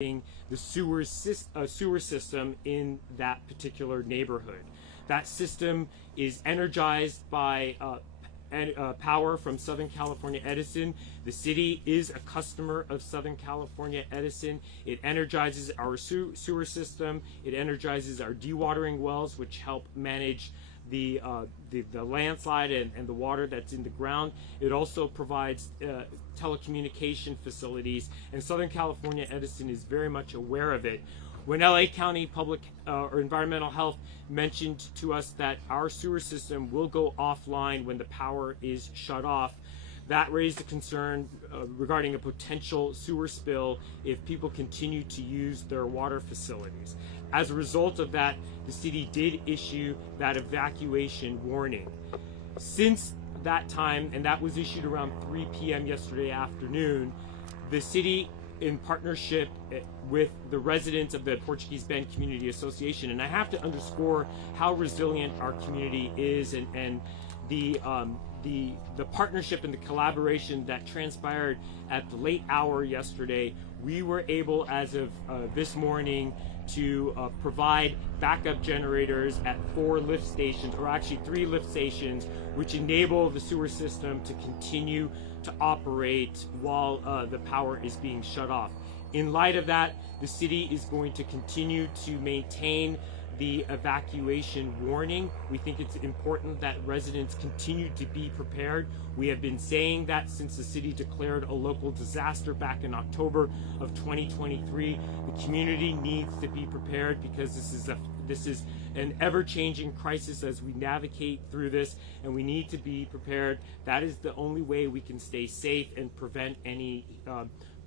the sewer system in that particular neighborhood. That system is energized by power from Southern California Edison. The city is a customer of Southern California Edison. It energizes our sewer system. It energizes our dewatering wells, which help manage the landslide and the water that's in the ground. It also provides telecommunication facilities, and Southern California Edison is very much aware of it. When LA County Public or Environmental Health mentioned to us that our sewer system will go offline when the power is shut off, that raised a concern regarding a potential sewer spill if people continue to use their water facilities. As a result of that, the city did issue that evacuation warning. Since that time, and that was issued around 3 p.m. yesterday afternoon, the city, in partnership with the residents of the Portuguese Bend Community Association, and I have to underscore how resilient our community is, and the partnership and the collaboration that transpired at the late hour yesterday, we were able, as of this morning, to provide backup generators at 4 lift stations, or actually 3 lift stations, which enable the sewer system to continue to operate while the power is being shut off. In light of that, the city is going to continue to maintain the evacuation warning. We think it's important that residents continue to be prepared. We have been saying that since the city declared a local disaster back in October of 2023. The community needs to be prepared because this is an ever-changing crisis as we navigate through this, and we need to be prepared. That is the only way we can stay safe and prevent any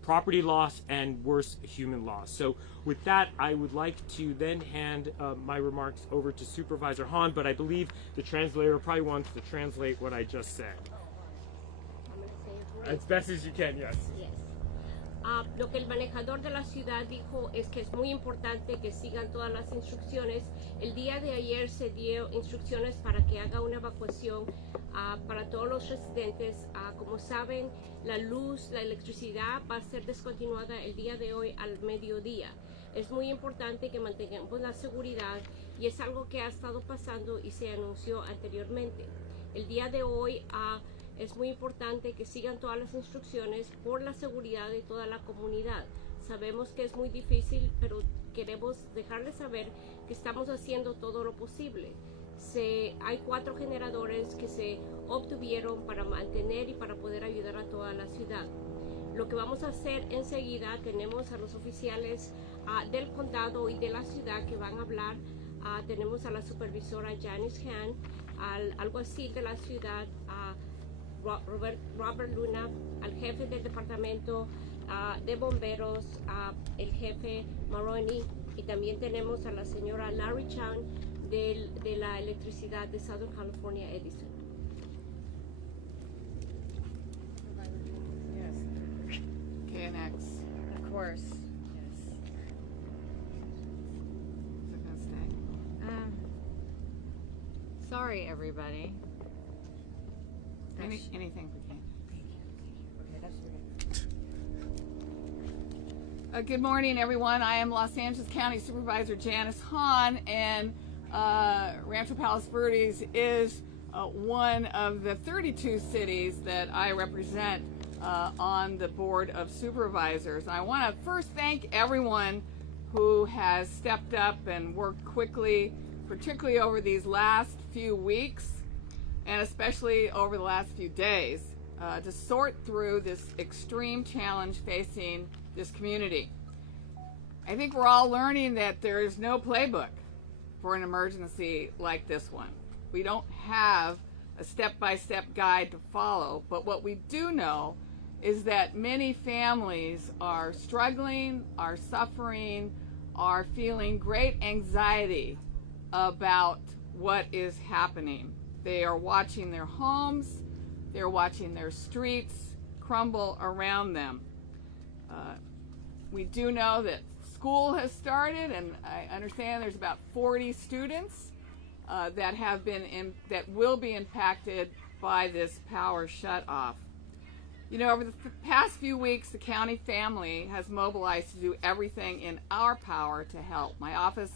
property loss and worse, human loss. So with that, I would like to then hand my remarks over to Supervisor Hahn, but I believe the translator probably wants to translate what I just said. I'm going to say it right. As best as you can, yes. Yes. Lo que el manejador de la ciudad dijo es que es muy importante que sigan todas las instrucciones. El día de ayer se dio instrucciones para que haga una evacuación para todos los residentes. Como saben, la luz, la electricidad va a ser descontinuada el día de hoy al mediodía. Es muy importante que mantengamos la seguridad y es algo que ha estado pasando y se anunció anteriormente. El día de hoy es muy importante que sigan todas las instrucciones por la seguridad de toda la comunidad. Sabemos que es muy difícil, pero queremos dejarles saber que estamos haciendo todo lo posible. Hay 4 generadores que se obtuvieron para mantener y para poder ayudar a toda la ciudad. Lo que vamos a hacer enseguida, tenemos a los oficiales del condado y de la ciudad que van a hablar. Tenemos a la supervisora Janice Han, al alguacil de la ciudad, Robert Luna, al jefe del departamento de bomberos, el jefe Maroni, y también tenemos a la señora Larry Chang de la electricidad de Southern California Edison. Yes. KNX. Of course. Yes. Is it gonna stay? Sorry, everybody. Anything we can. Okay, that's great. Good morning, everyone. I am Los Angeles County Supervisor Janice Hahn, and Rancho Palos Verdes is one of the 32 cities that I represent on the Board of Supervisors. I want to first thank everyone who has stepped up and worked quickly, particularly over these last few weeks, and especially over the last few days, to sort through this extreme challenge facing this community. I think we're all learning that there is no playbook for an emergency like this one. We don't have a step-by-step guide to follow, but what we do know is that many families are struggling, are suffering, are feeling great anxiety about what is happening. They are watching their homes, they're watching their streets crumble around them. We do know that school has started, and I understand there's about 40 students that will be impacted by this power shut off. You know, over the past few weeks, the county family has mobilized to do everything in our power to help. My office,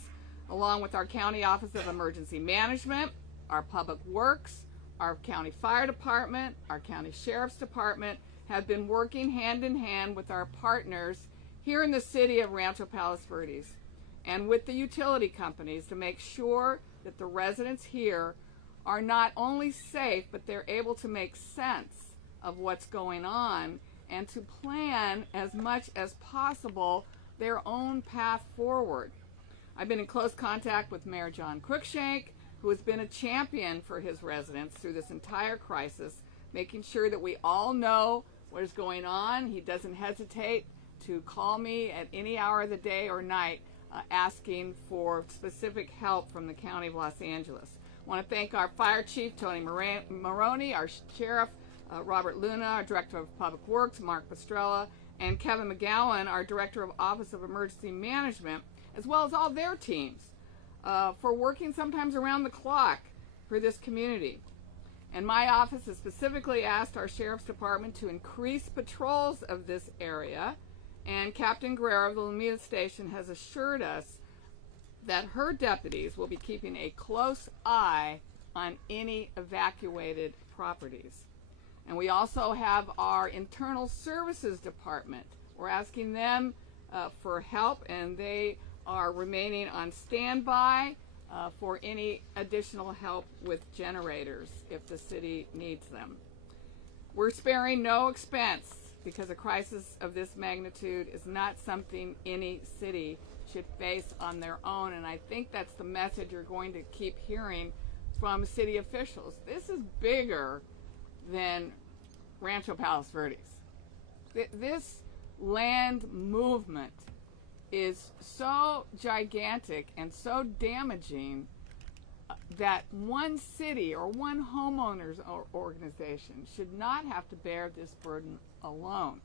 along with our County Office of Emergency Management, our Public Works, our County Fire Department, our County Sheriff's Department, have been working hand in hand with our partners here in the city of Rancho Palos Verdes and with the utility companies to make sure that the residents here are not only safe, but they're able to make sense of what's going on and to plan as much as possible their own path forward. I've been in close contact with Mayor John Cruikshank, who has been a champion for his residents through this entire crisis, making sure that we all know what is going on. He doesn't hesitate to call me at any hour of the day or night asking for specific help from the County of Los Angeles. I want to thank our Fire Chief, Tony Maroney, our Sheriff, Robert Luna, our Director of Public Works, Mark Pastrella, and Kevin McGowan, our Director of Office of Emergency Management, as well as all their teams, for working sometimes around the clock for this community. And my office has specifically asked our Sheriff's Department to increase patrols of this area, and Captain Guerrero of the Lomita Station has assured us that her deputies will be keeping a close eye on any evacuated properties. And we also have our Internal Services Department. We're asking them for help, and they are remaining on standby for any additional help with generators if the city needs them. We're sparing no expense because a crisis of this magnitude is not something any city should face on their own, and I think that's the message you're going to keep hearing from city officials. This is bigger than Rancho Palos Verdes. This land movement is so gigantic and so damaging that one city or one homeowners organization should not have to bear this burden alone,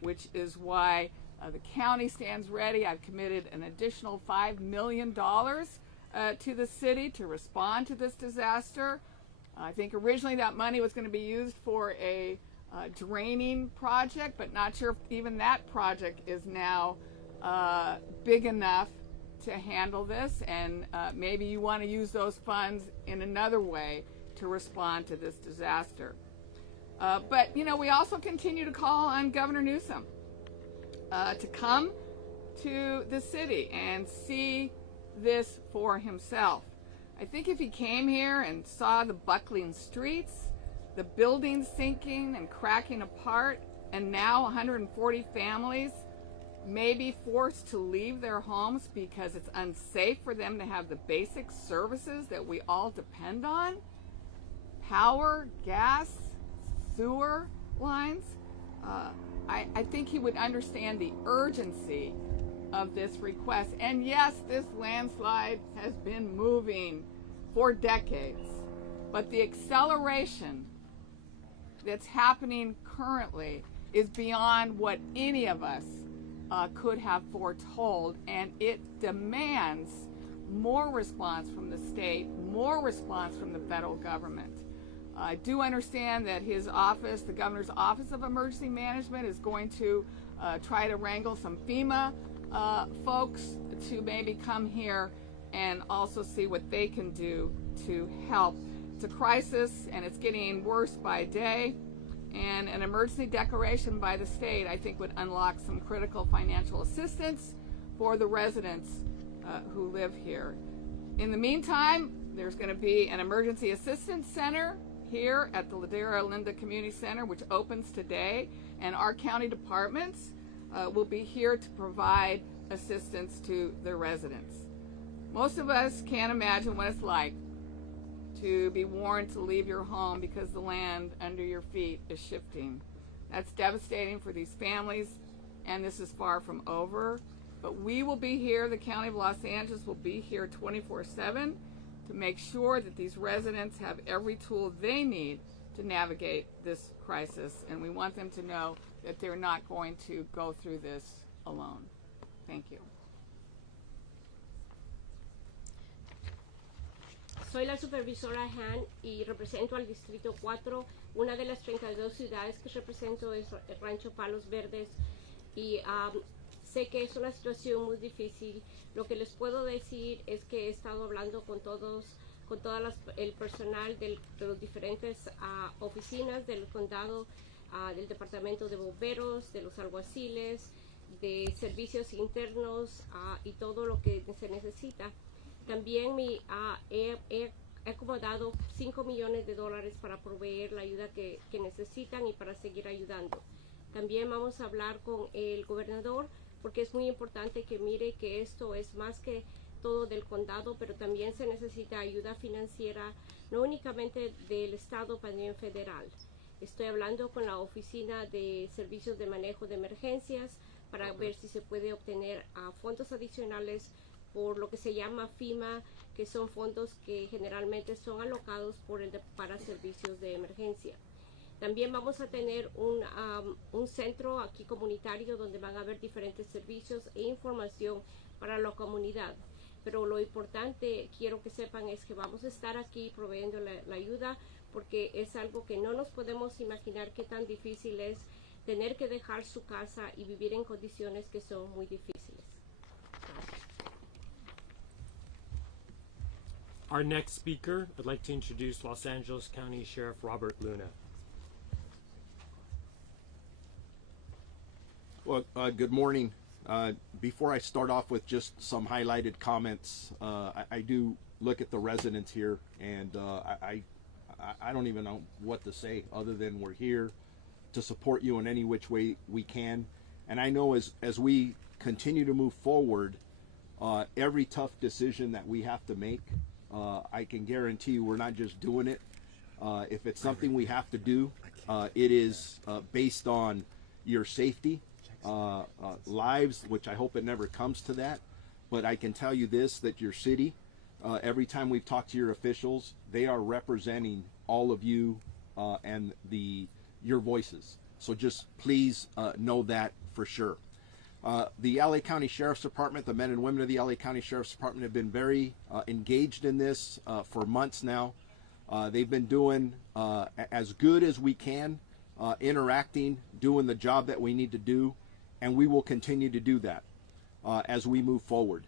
which is why the county stands ready. I've committed an additional $5 million to the city to respond to this disaster. I think originally that money was going to be used for a draining project, but not sure if even that project is now big enough to handle this, and maybe you want to use those funds in another way to respond to this disaster. But, you know, we also continue to call on Governor Newsom to come to the city and see this for himself. I think if he came here and saw the buckling streets, the buildings sinking and cracking apart, and now 140 families may be forced to leave their homes because it's unsafe for them to have the basic services that we all depend on, power, gas, sewer lines, I think he would understand the urgency of this request. And yes, this landslide has been moving for decades, but the acceleration that's happening currently is beyond what any of us could have foretold, and it demands more response from the state, more response from the federal government. I do understand that his office, the Governor's Office of Emergency Management, is going to try to wrangle some FEMA folks to maybe come here and also see what they can do to help. It's a crisis, and it's getting worse by day, and an emergency declaration by the state, I think, would unlock some critical financial assistance for the residents who live here. In the meantime, there's going to be an emergency assistance center here at the Ladera Linda Community Center, which opens today, and our county departments will be here to provide assistance to the residents. Most of us can't imagine what it's like to be warned to leave your home because the land under your feet is shifting. That's devastating for these families, and this is far from over. But we will be here, the County of Los Angeles will be here 24/7 to make sure that these residents have every tool they need to navigate this crisis, and we want them to know that they're not going to go through this alone. Thank you. Soy la supervisora Han y represento al Distrito 4. Una de las 32 ciudades que represento es Rancho Palos Verdes y sé que es una situación muy difícil. Lo que les puedo decir es que he estado hablando con el personal de las diferentes oficinas del condado, del departamento de bomberos, de los alguaciles, de servicios internos y todo lo que se necesita. También he acomodado $5 millones para proveer la ayuda que necesitan y para seguir ayudando. También vamos a hablar con el gobernador porque es muy importante que mire que esto es más que todo del condado, pero también se necesita ayuda financiera, no únicamente del estado, también federal. Estoy hablando con la Oficina de Servicios de Manejo de Emergencias para ver si se puede obtener fondos adicionales por lo que se llama FEMA, que son fondos que generalmente son alocados para servicios de emergencia. También vamos a tener un centro aquí comunitario donde van a haber diferentes servicios e información para la comunidad. Pero lo importante, quiero que sepan, es que vamos a estar aquí proveyendo la ayuda porque es algo que no nos podemos imaginar qué tan difícil es tener que dejar su casa y vivir en condiciones que son muy difíciles. Our next speaker, I'd like to introduce Los Angeles County Sheriff Robert Luna. Well, good morning. Before I start off with just some highlighted comments, I do look at the residents here, and I don't even know what to say other than we're here to support you in any which way we can. And I know as we continue to move forward, every tough decision that we have to make, I can guarantee you we're not just doing it. If it's something we have to do, it is based on your safety, lives, which I hope it never comes to that. But I can tell you this, that your city, every time we've talked to your officials, they are representing all of you and your voices. So just please know that for sure. The LA County Sheriff's Department, the men and women of the LA County Sheriff's Department have been very engaged in this for months now. They've been doing as good as we can, interacting, doing the job that we need to do, and we will continue to do that as we move forward.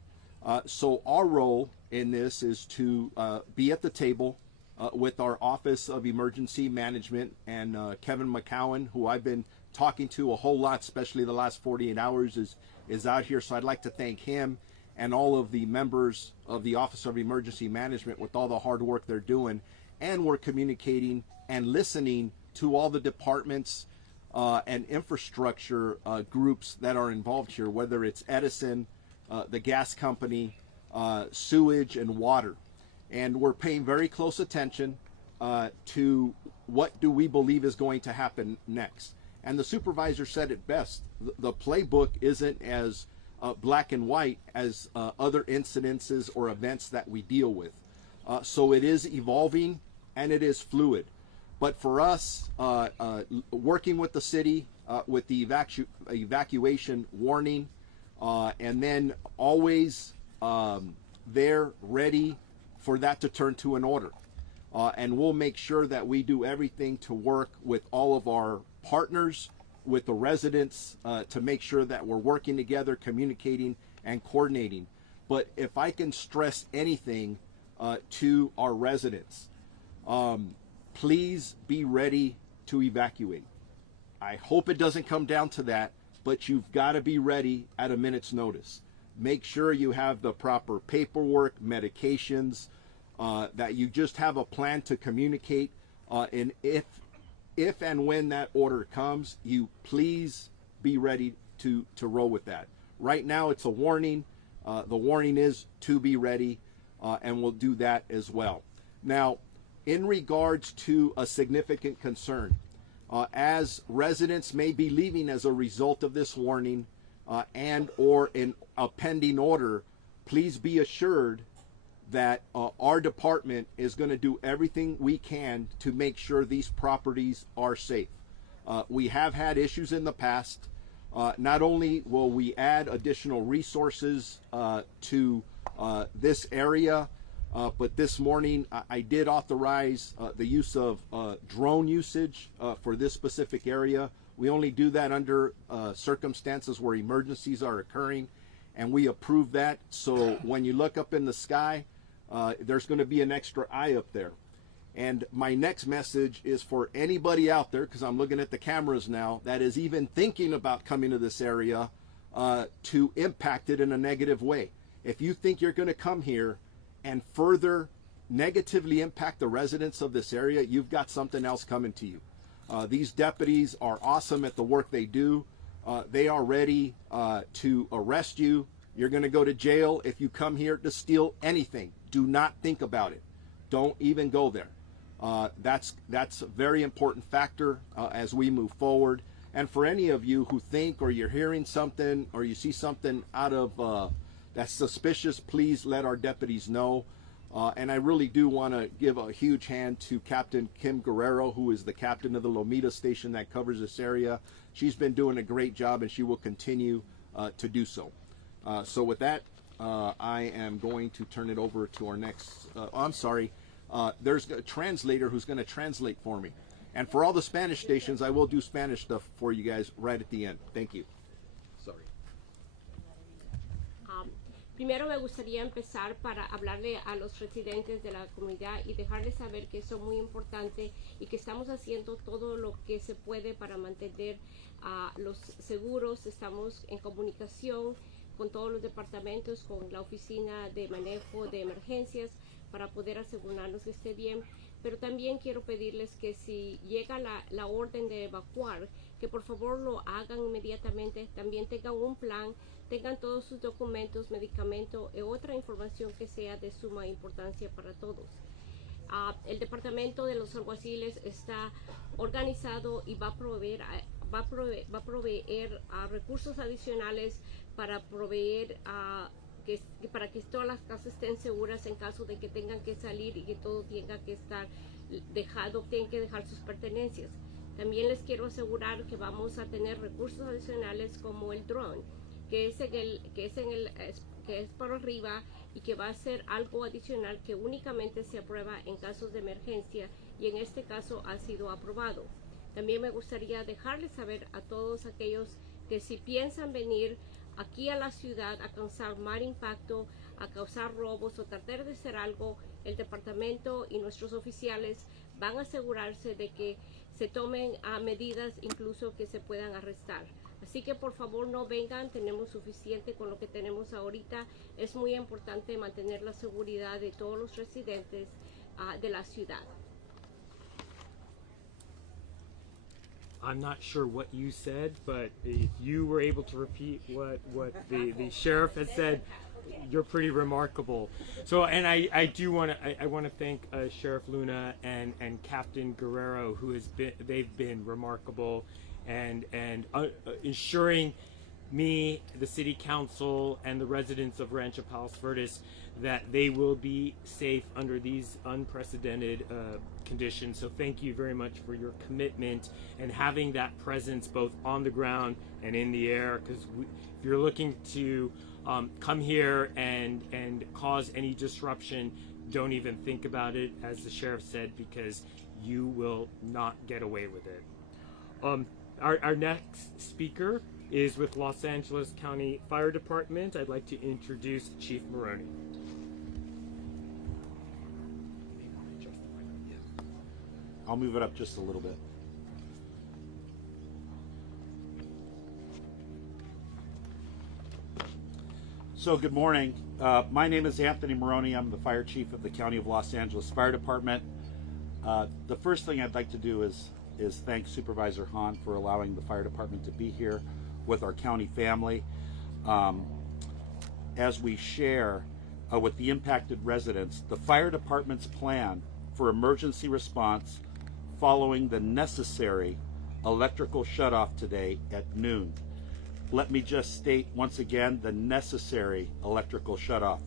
So our role in this is to be at the table with our Office of Emergency Management and Kevin McCowan, who I've been talking to a whole lot, especially the last 48 hours, is out here. So I'd like to thank him and all of the members of the Office of Emergency Management with all the hard work they're doing. And we're communicating and listening to all the departments and infrastructure groups that are involved here, whether it's Edison, the gas company, sewage and water. And we're paying very close attention to what do we believe is going to happen next. And the supervisor said it best. The playbook isn't as black and white as other incidences or events that we deal with. So it is evolving and it is fluid. But for us, working with the city, with the evacuation warning, and then always there ready for that to turn to an order. And we'll make sure that we do everything to work with all of our partners, with the residents, to make sure that we're working together, communicating and coordinating. But if I can stress anything to our residents, please be ready to evacuate. I hope it doesn't come down to that, but you've got to be ready at a minute's notice. Make sure you have the proper paperwork, medications, that you just have a plan to communicate. And if and when that order comes, you please be ready to roll with that. Right now it's a warning. The warning is to be ready, and we'll do that as well. Now, in regards to a significant concern, as residents may be leaving as a result of this warning and or in a pending order, please be assured that our department is going to do everything we can to make sure these properties are safe. We have had issues in the past. Not only will we add additional resources to this area, But this morning, I did authorize the use of drone usage for this specific area. We only do that under circumstances where emergencies are occurring, and we approve that. So when you look up in the sky, there's going to be an extra eye up there. And my next message is for anybody out there, because I'm looking at the cameras now, that is even thinking about coming to this area to impact it in a negative way. If you think you're going to come here and further negatively impact the residents of this area, you've got something else coming to you. These deputies are awesome at the work they do. They are ready to arrest you. You're going to go to jail if you come here to steal anything. Do not think about it. Don't even go there. That's a very important factor as we move forward. And for any of you who think, or you're hearing something, or you see something out of that's suspicious, please let our deputies know. And I really do want to give a huge hand to Captain Kim Guerrero, who is the captain of the Lomita station that covers this area. She's been doing a great job, and she will continue to do so. So with that, I am going to turn it over to our next, I'm sorry, there's a translator who's going to translate for me. And for all the Spanish stations, I will do Spanish stuff for you guys right at the end. Thank you. Sorry. Primero me gustaría empezar para hablarle a los residentes de la comunidad y dejarles saber que eso es muy importante y que estamos haciendo todo lo que se puede para mantener los seguros. Estamos en comunicación con todos los departamentos, con la oficina de manejo de emergencias para poder asegurarnos que esté bien. Pero también quiero pedirles que si llega la orden de evacuar, que por favor lo hagan inmediatamente. También tengan un plan, tengan todos sus documentos, medicamentos y otra información que sea de suma importancia para todos. El departamento de los alguaciles está organizado y va a proveer recursos adicionales para proveer para que todas las casas estén seguras en caso de que tengan que salir y que todo tenga que estar dejado, tienen que dejar sus pertenencias. También les quiero asegurar que vamos a tener recursos adicionales como el drone, que es por arriba y que va a ser algo adicional que únicamente se aprueba en casos de emergencia, y en este caso ha sido aprobado. También me gustaría dejarles saber a todos aquellos que si piensan venir aquí a la ciudad a causar mal impacto, a causar robos o tratar de hacer algo, el departamento y nuestros oficiales van a asegurarse de que se tomen medidas incluso que se puedan arrestar. Así que por favor no vengan, tenemos suficiente con lo que tenemos ahorita. Es muy importante mantener la seguridad de todos los residentes de la ciudad. I'm not sure what you said, but if you were able to repeat what the sheriff has said, you're pretty remarkable. So, and I do want to thank Sheriff Luna and Captain Guerrero, they've been remarkable, and ensuring me, the city council, and the residents of Rancho Palos Verdes that they will be safe under these unprecedented conditions. So thank you very much for your commitment and having that presence both on the ground and in the air, because if you're looking to come here and cause any disruption, don't even think about it, as the sheriff said, because you will not get away with it. Our next speaker is with Los Angeles County Fire Department. I'd like to introduce Chief Maroney. I'll move it up just a little bit. So good morning. My name is Anthony Maroney. I'm the fire chief of the County of Los Angeles Fire Department. The first thing I'd like to do is thank Supervisor Hahn for allowing the fire department to be here with our county family as we share with the impacted residents the fire department's plan for emergency response following the necessary electrical shutoff today at noon. Let me just state once again the necessary electrical shutoff.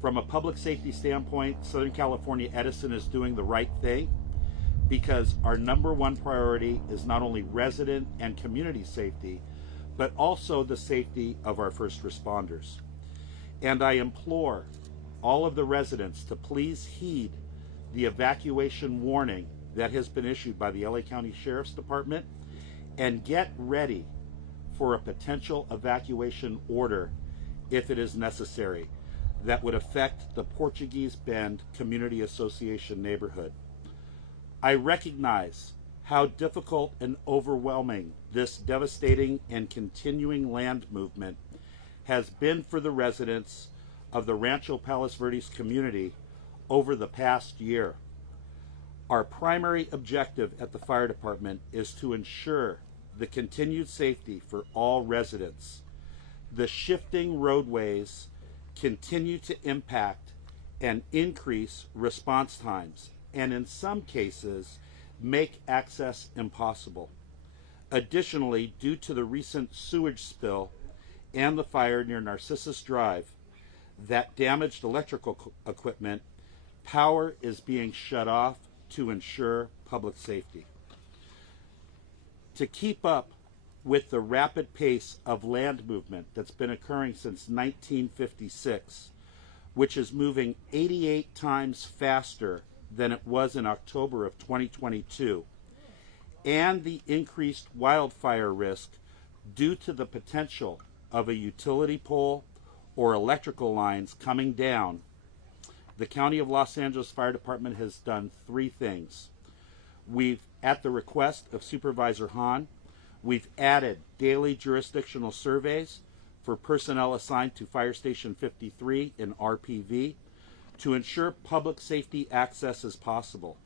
From a public safety standpoint, Southern California Edison is doing the right thing, because our number one priority is not only resident and community safety, but also the safety of our first responders. And I implore all of the residents to please heed the evacuation warning that has been issued by the LA County Sheriff's Department and get ready for a potential evacuation order if it is necessary that would affect the Portuguese Bend Community Association neighborhood. I recognize how difficult and overwhelming this devastating and continuing land movement has been for the residents of the Rancho Palos Verdes community over the past year. Our primary objective at the fire department is to ensure the continued safety for all residents. The shifting roadways continue to impact and increase response times, and in some cases make access impossible. Additionally, due to the recent sewage spill and the fire near Narcissus Drive that damaged electrical equipment, power is being shut off to ensure public safety. To keep up with the rapid pace of land movement that's been occurring since 1956, which is moving 88 times faster than it was in October of 2022, and the increased wildfire risk due to the potential of a utility pole or electrical lines coming down, the County of Los Angeles Fire Department has done three things. We've, at the request of Supervisor Hahn, we've added daily jurisdictional surveys for personnel assigned to Fire Station 53 in RPV to ensure public safety access is possible.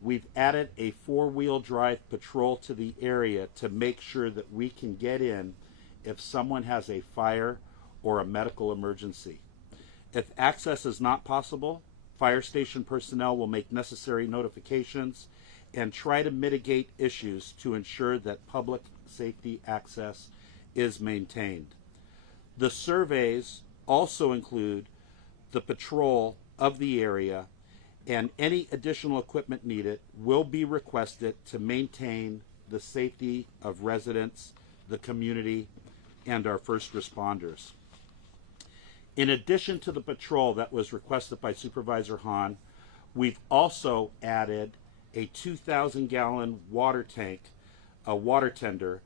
We've added a four-wheel drive patrol to the area to make sure that we can get in if someone has a fire or a medical emergency. If access is not possible, fire station personnel will make necessary notifications and try to mitigate issues to ensure that public safety access is maintained. The surveys also include the patrol of the area, and any additional equipment needed will be requested to maintain the safety of residents, the community, and our first responders. In addition to the patrol that was requested by Supervisor Hahn, we've also added a 2,000-gallon water tank, a water tender,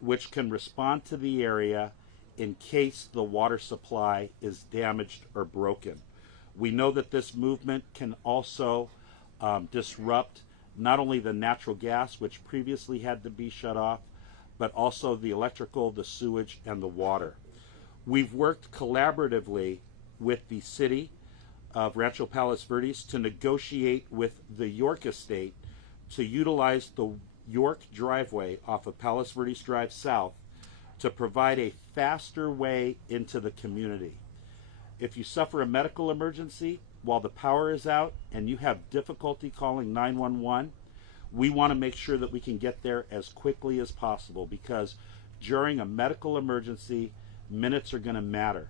which can respond to the area in case the water supply is damaged or broken. We know that this movement can also disrupt not only the natural gas, which previously had to be shut off, but also the electrical, the sewage, and the water. We've worked collaboratively with the city of Rancho Palos Verdes to negotiate with the York Estate to utilize the York driveway off of Palos Verdes Drive South to provide a faster way into the community. If you suffer a medical emergency while the power is out and you have difficulty calling 911, we want to make sure that we can get there as quickly as possible, because during a medical emergency, minutes are going to matter.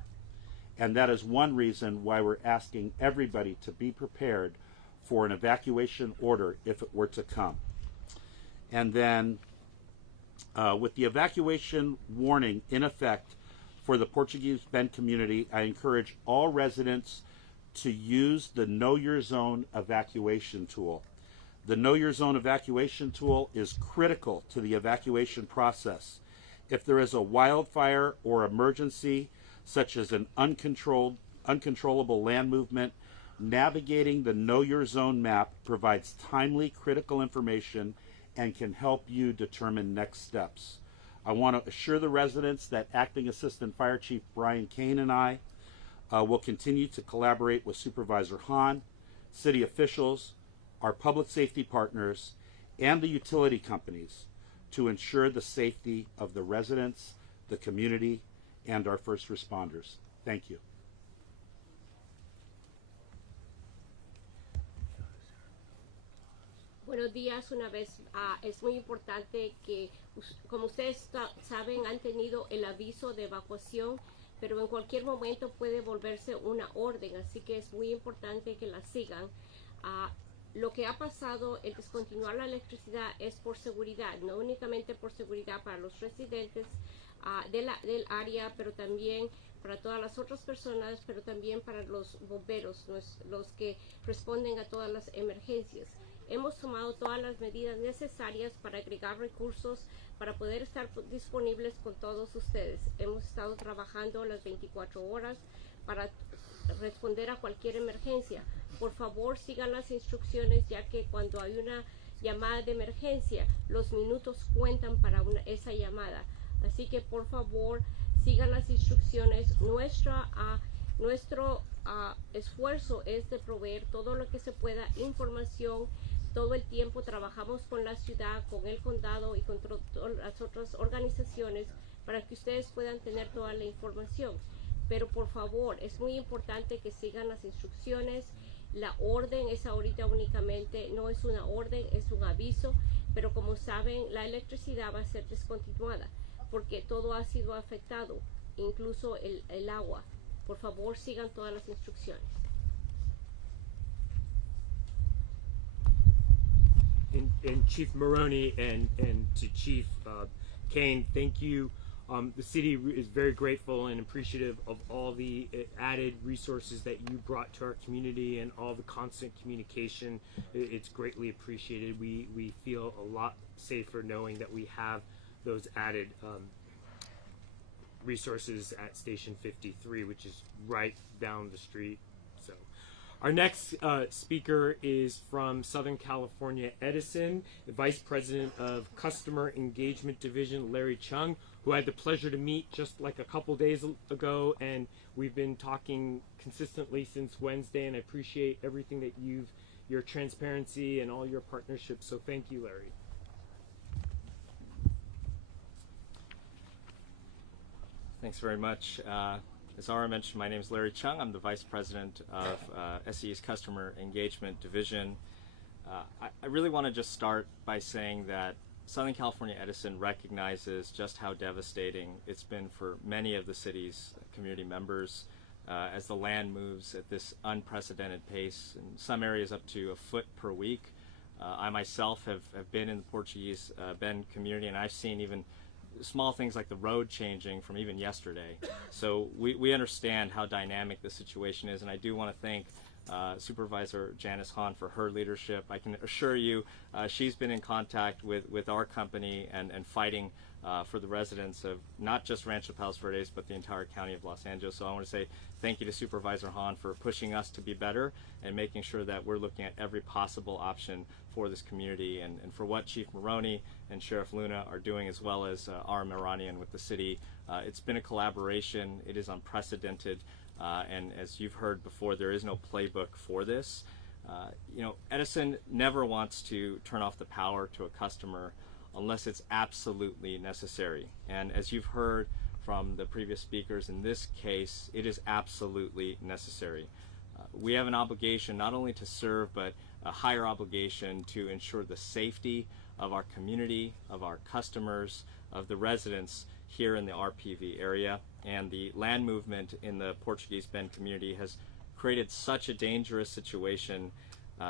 And that is one reason why we're asking everybody to be prepared for an evacuation order if it were to come. And then with the evacuation warning in effect for the Portuguese Bend community, I encourage all residents to use the Know Your Zone evacuation tool. The Know Your Zone evacuation tool is critical to the evacuation process. If there is a wildfire or emergency, such as an uncontrollable land movement, navigating the Know Your Zone map provides timely, critical information and can help you determine next steps. I want to assure the residents that Acting Assistant Fire Chief Brian Kane and I will continue to collaborate with Supervisor Hahn, city officials, our public safety partners, and the utility companies to ensure the safety of the residents, the community, and our first responders. Thank you. Buenos días una vez. Es muy importante que, como ustedes saben, han tenido el aviso de evacuación, pero en cualquier momento puede volverse una orden, así que es muy importante que la sigan. Lo que ha pasado, el descontinuar la electricidad es por seguridad, no únicamente por seguridad para los residentes del área, pero también para todas las otras personas, pero también para los bomberos, los que responden a todas las emergencias. Hemos tomado todas las medidas necesarias para agregar recursos para poder estar disponibles con todos ustedes. Hemos estado trabajando las 24 horas para responder a cualquier emergencia. Por favor, sigan las instrucciones, ya que cuando hay una llamada de emergencia, los minutos cuentan para esa llamada. Así que por favor, sigan las instrucciones. Nuestro esfuerzo es de proveer todo lo que se pueda, información. Todo el tiempo trabajamos con la ciudad, con el condado y con las otras organizaciones para que ustedes puedan tener toda la información. Pero por favor, es muy importante que sigan las instrucciones. La orden es ahorita únicamente, no es una orden, es un aviso, pero como saben, la electricidad va a ser descontinuada porque todo ha sido afectado, incluso el agua. Por favor, sigan todas las instrucciones. And Chief Maroney and to Chief Kane, thank you. The city is very grateful and appreciative of all the added resources that you brought to our community and all the constant communication. It's greatly appreciated. We feel a lot safer knowing that we have those added resources at Station 53, which is right down the street. So, our next speaker is from Southern California Edison, the Vice President of Customer Engagement Division, Larry Chung, who I had the pleasure to meet just like a couple days ago, and we've been talking consistently since Wednesday, and I appreciate everything that your transparency and all your partnerships, so thank you, Larry. Thanks very much. As Ara mentioned, my name is Larry Chung. I'm the Vice President of SE's Customer Engagement Division. I really want to just start by saying that Southern California Edison recognizes just how devastating it's been for many of the city's community members as the land moves at this unprecedented pace, in some areas up to a foot per week. I myself have been in the Portuguese Bend community, and I've seen even small things like the road changing from even yesterday. So we understand how dynamic the situation is, and I do want to thank Supervisor Janice Hahn for her leadership. I can assure you she's been in contact with our company and fighting for the residents of not just Rancho Palos Verdes but the entire county of Los Angeles. So I want to say thank you to Supervisor Hahn for pushing us to be better and making sure that we're looking at every possible option for this community, and for what Chief Maroney and Sheriff Luna are doing, as well as our Maranian with the city. It's been a collaboration. It is unprecedented. And as you've heard before, there is no playbook for this. Edison never wants to turn off the power to a customer unless it's absolutely necessary. And as you've heard from the previous speakers, in this case, it is absolutely necessary. We have an obligation not only to serve, but a higher obligation to ensure the safety of our community, of our customers, of the residents here in the RPV area. And the land movement in the Portuguese Bend community has created such a dangerous situation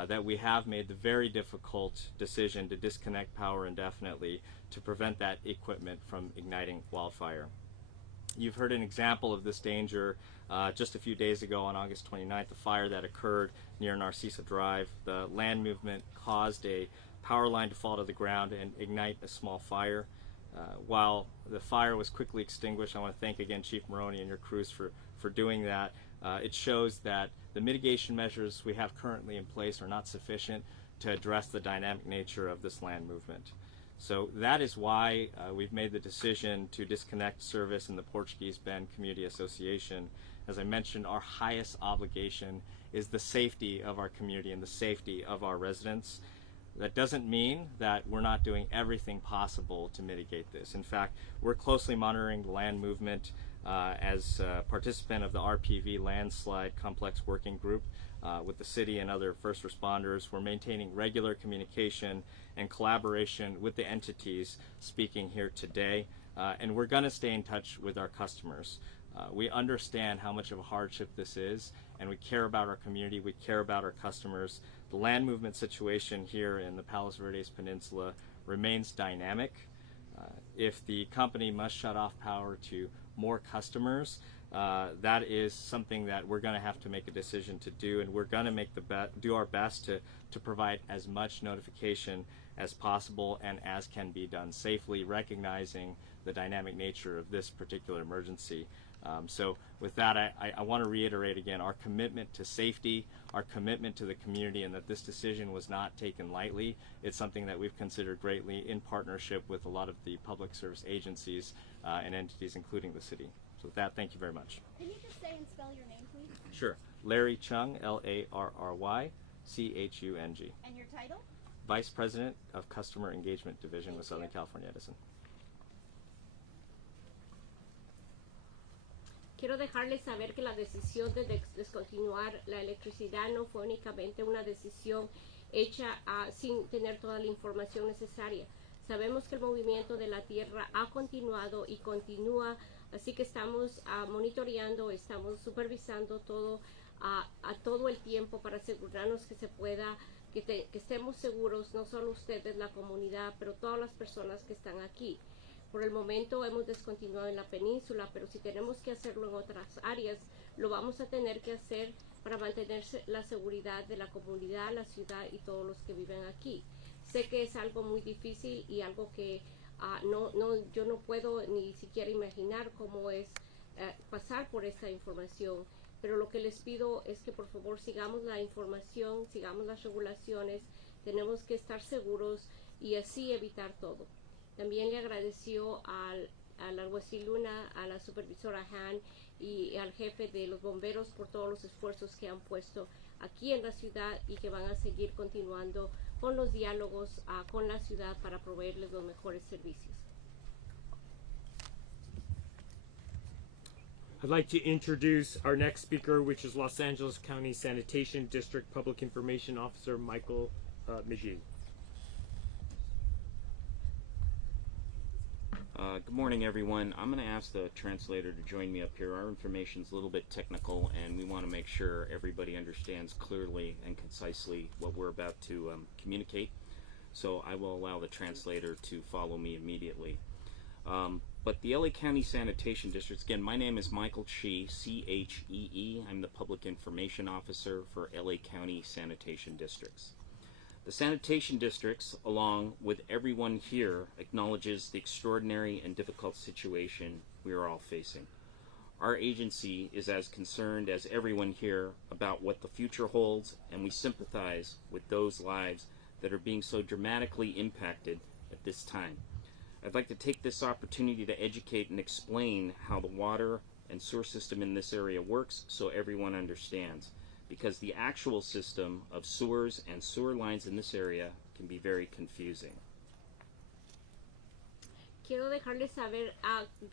that we have made the very difficult decision to disconnect power indefinitely to prevent that equipment from igniting wildfire. You've heard an example of this danger just a few days ago on August 29th, a fire that occurred near Narcisa Drive. The land movement caused a power line to fall to the ground and ignite a small fire. While the fire was quickly extinguished, I want to thank again Chief Maroney and your crews for doing that. It shows that the mitigation measures we have currently in place are not sufficient to address the dynamic nature of this land movement. So that is why we've made the decision to disconnect service in the Portuguese Bend Community Association. As I mentioned, our highest obligation is the safety of our community and the safety of our residents. That doesn't mean that we're not doing everything possible to mitigate this. In fact, we're closely monitoring the land movement as a participant of the RPV Landslide Complex Working Group with the city and other first responders. We're maintaining regular communication and collaboration with the entities speaking here today, and we're going to stay in touch with our customers. We understand how much of a hardship this is, and we care about our community, we care about our customers. The land movement situation here in the Palos Verdes Peninsula remains dynamic. If the company must shut off power to more customers, that is something that we're going to have to make a decision to do, and we're going to do our best to provide as much notification as possible and as can be done safely, recognizing the dynamic nature of this particular emergency. So with that, I want to reiterate again our commitment to safety, our commitment to the community, and that this decision was not taken lightly. It's something that we've considered greatly in partnership with a lot of the public service agencies and entities, including the city. So with that, thank you very much. Can you just say and spell your name, please? Sure. Larry Chung, Larry-Chung. And your title? Vice President of Customer Engagement Division with Southern California Edison. Quiero dejarles saber que la decisión de descontinuar la electricidad no fue únicamente una decisión hecha sin tener toda la información necesaria. Sabemos que el movimiento de la Tierra ha continuado y continúa, así que estamos monitoreando, estamos supervisando todo a todo el tiempo para asegurarnos que se pueda, que estemos seguros, no solo ustedes, la comunidad, pero todas las personas que están aquí. Por el momento hemos descontinuado en la península, pero si tenemos que hacerlo en otras áreas, lo vamos a tener que hacer para mantener la seguridad de la comunidad, la ciudad y todos los que viven aquí. Sé que es algo muy difícil y algo que yo no puedo ni siquiera imaginar cómo es pasar por esta información, pero lo que les pido es que por favor sigamos la información, sigamos las regulaciones, tenemos que estar seguros y así evitar todo. También le agradeció al alguacil Luna, a la supervisora Han y al jefe de los bomberos por todos los esfuerzos que han puesto aquí en la ciudad y que van a seguir continuando con los diálogos con la ciudad para proveerles los mejores servicios. I'd like to introduce our next speaker, which is Los Angeles County Sanitation District Public Information Officer Michael Mijie. Good morning, everyone. I'm going to ask the translator to join me up here. Our information's a little bit technical, and we want to make sure everybody understands clearly and concisely what we're about to communicate. So I will allow the translator to follow me immediately. But the LA County Sanitation Districts, again, my name is Michael Chee, C-H-E-E. I'm the Public Information Officer for LA County Sanitation Districts. The sanitation districts, along with everyone here, acknowledges the extraordinary and difficult situation we are all facing. Our agency is as concerned as everyone here about what the future holds, and we sympathize with those lives that are being so dramatically impacted at this time. I'd like to take this opportunity to educate and explain how the water and sewer system in this area works so everyone understands, because the actual system of sewers and sewer lines in this area can be very confusing. Quiero dejarles saber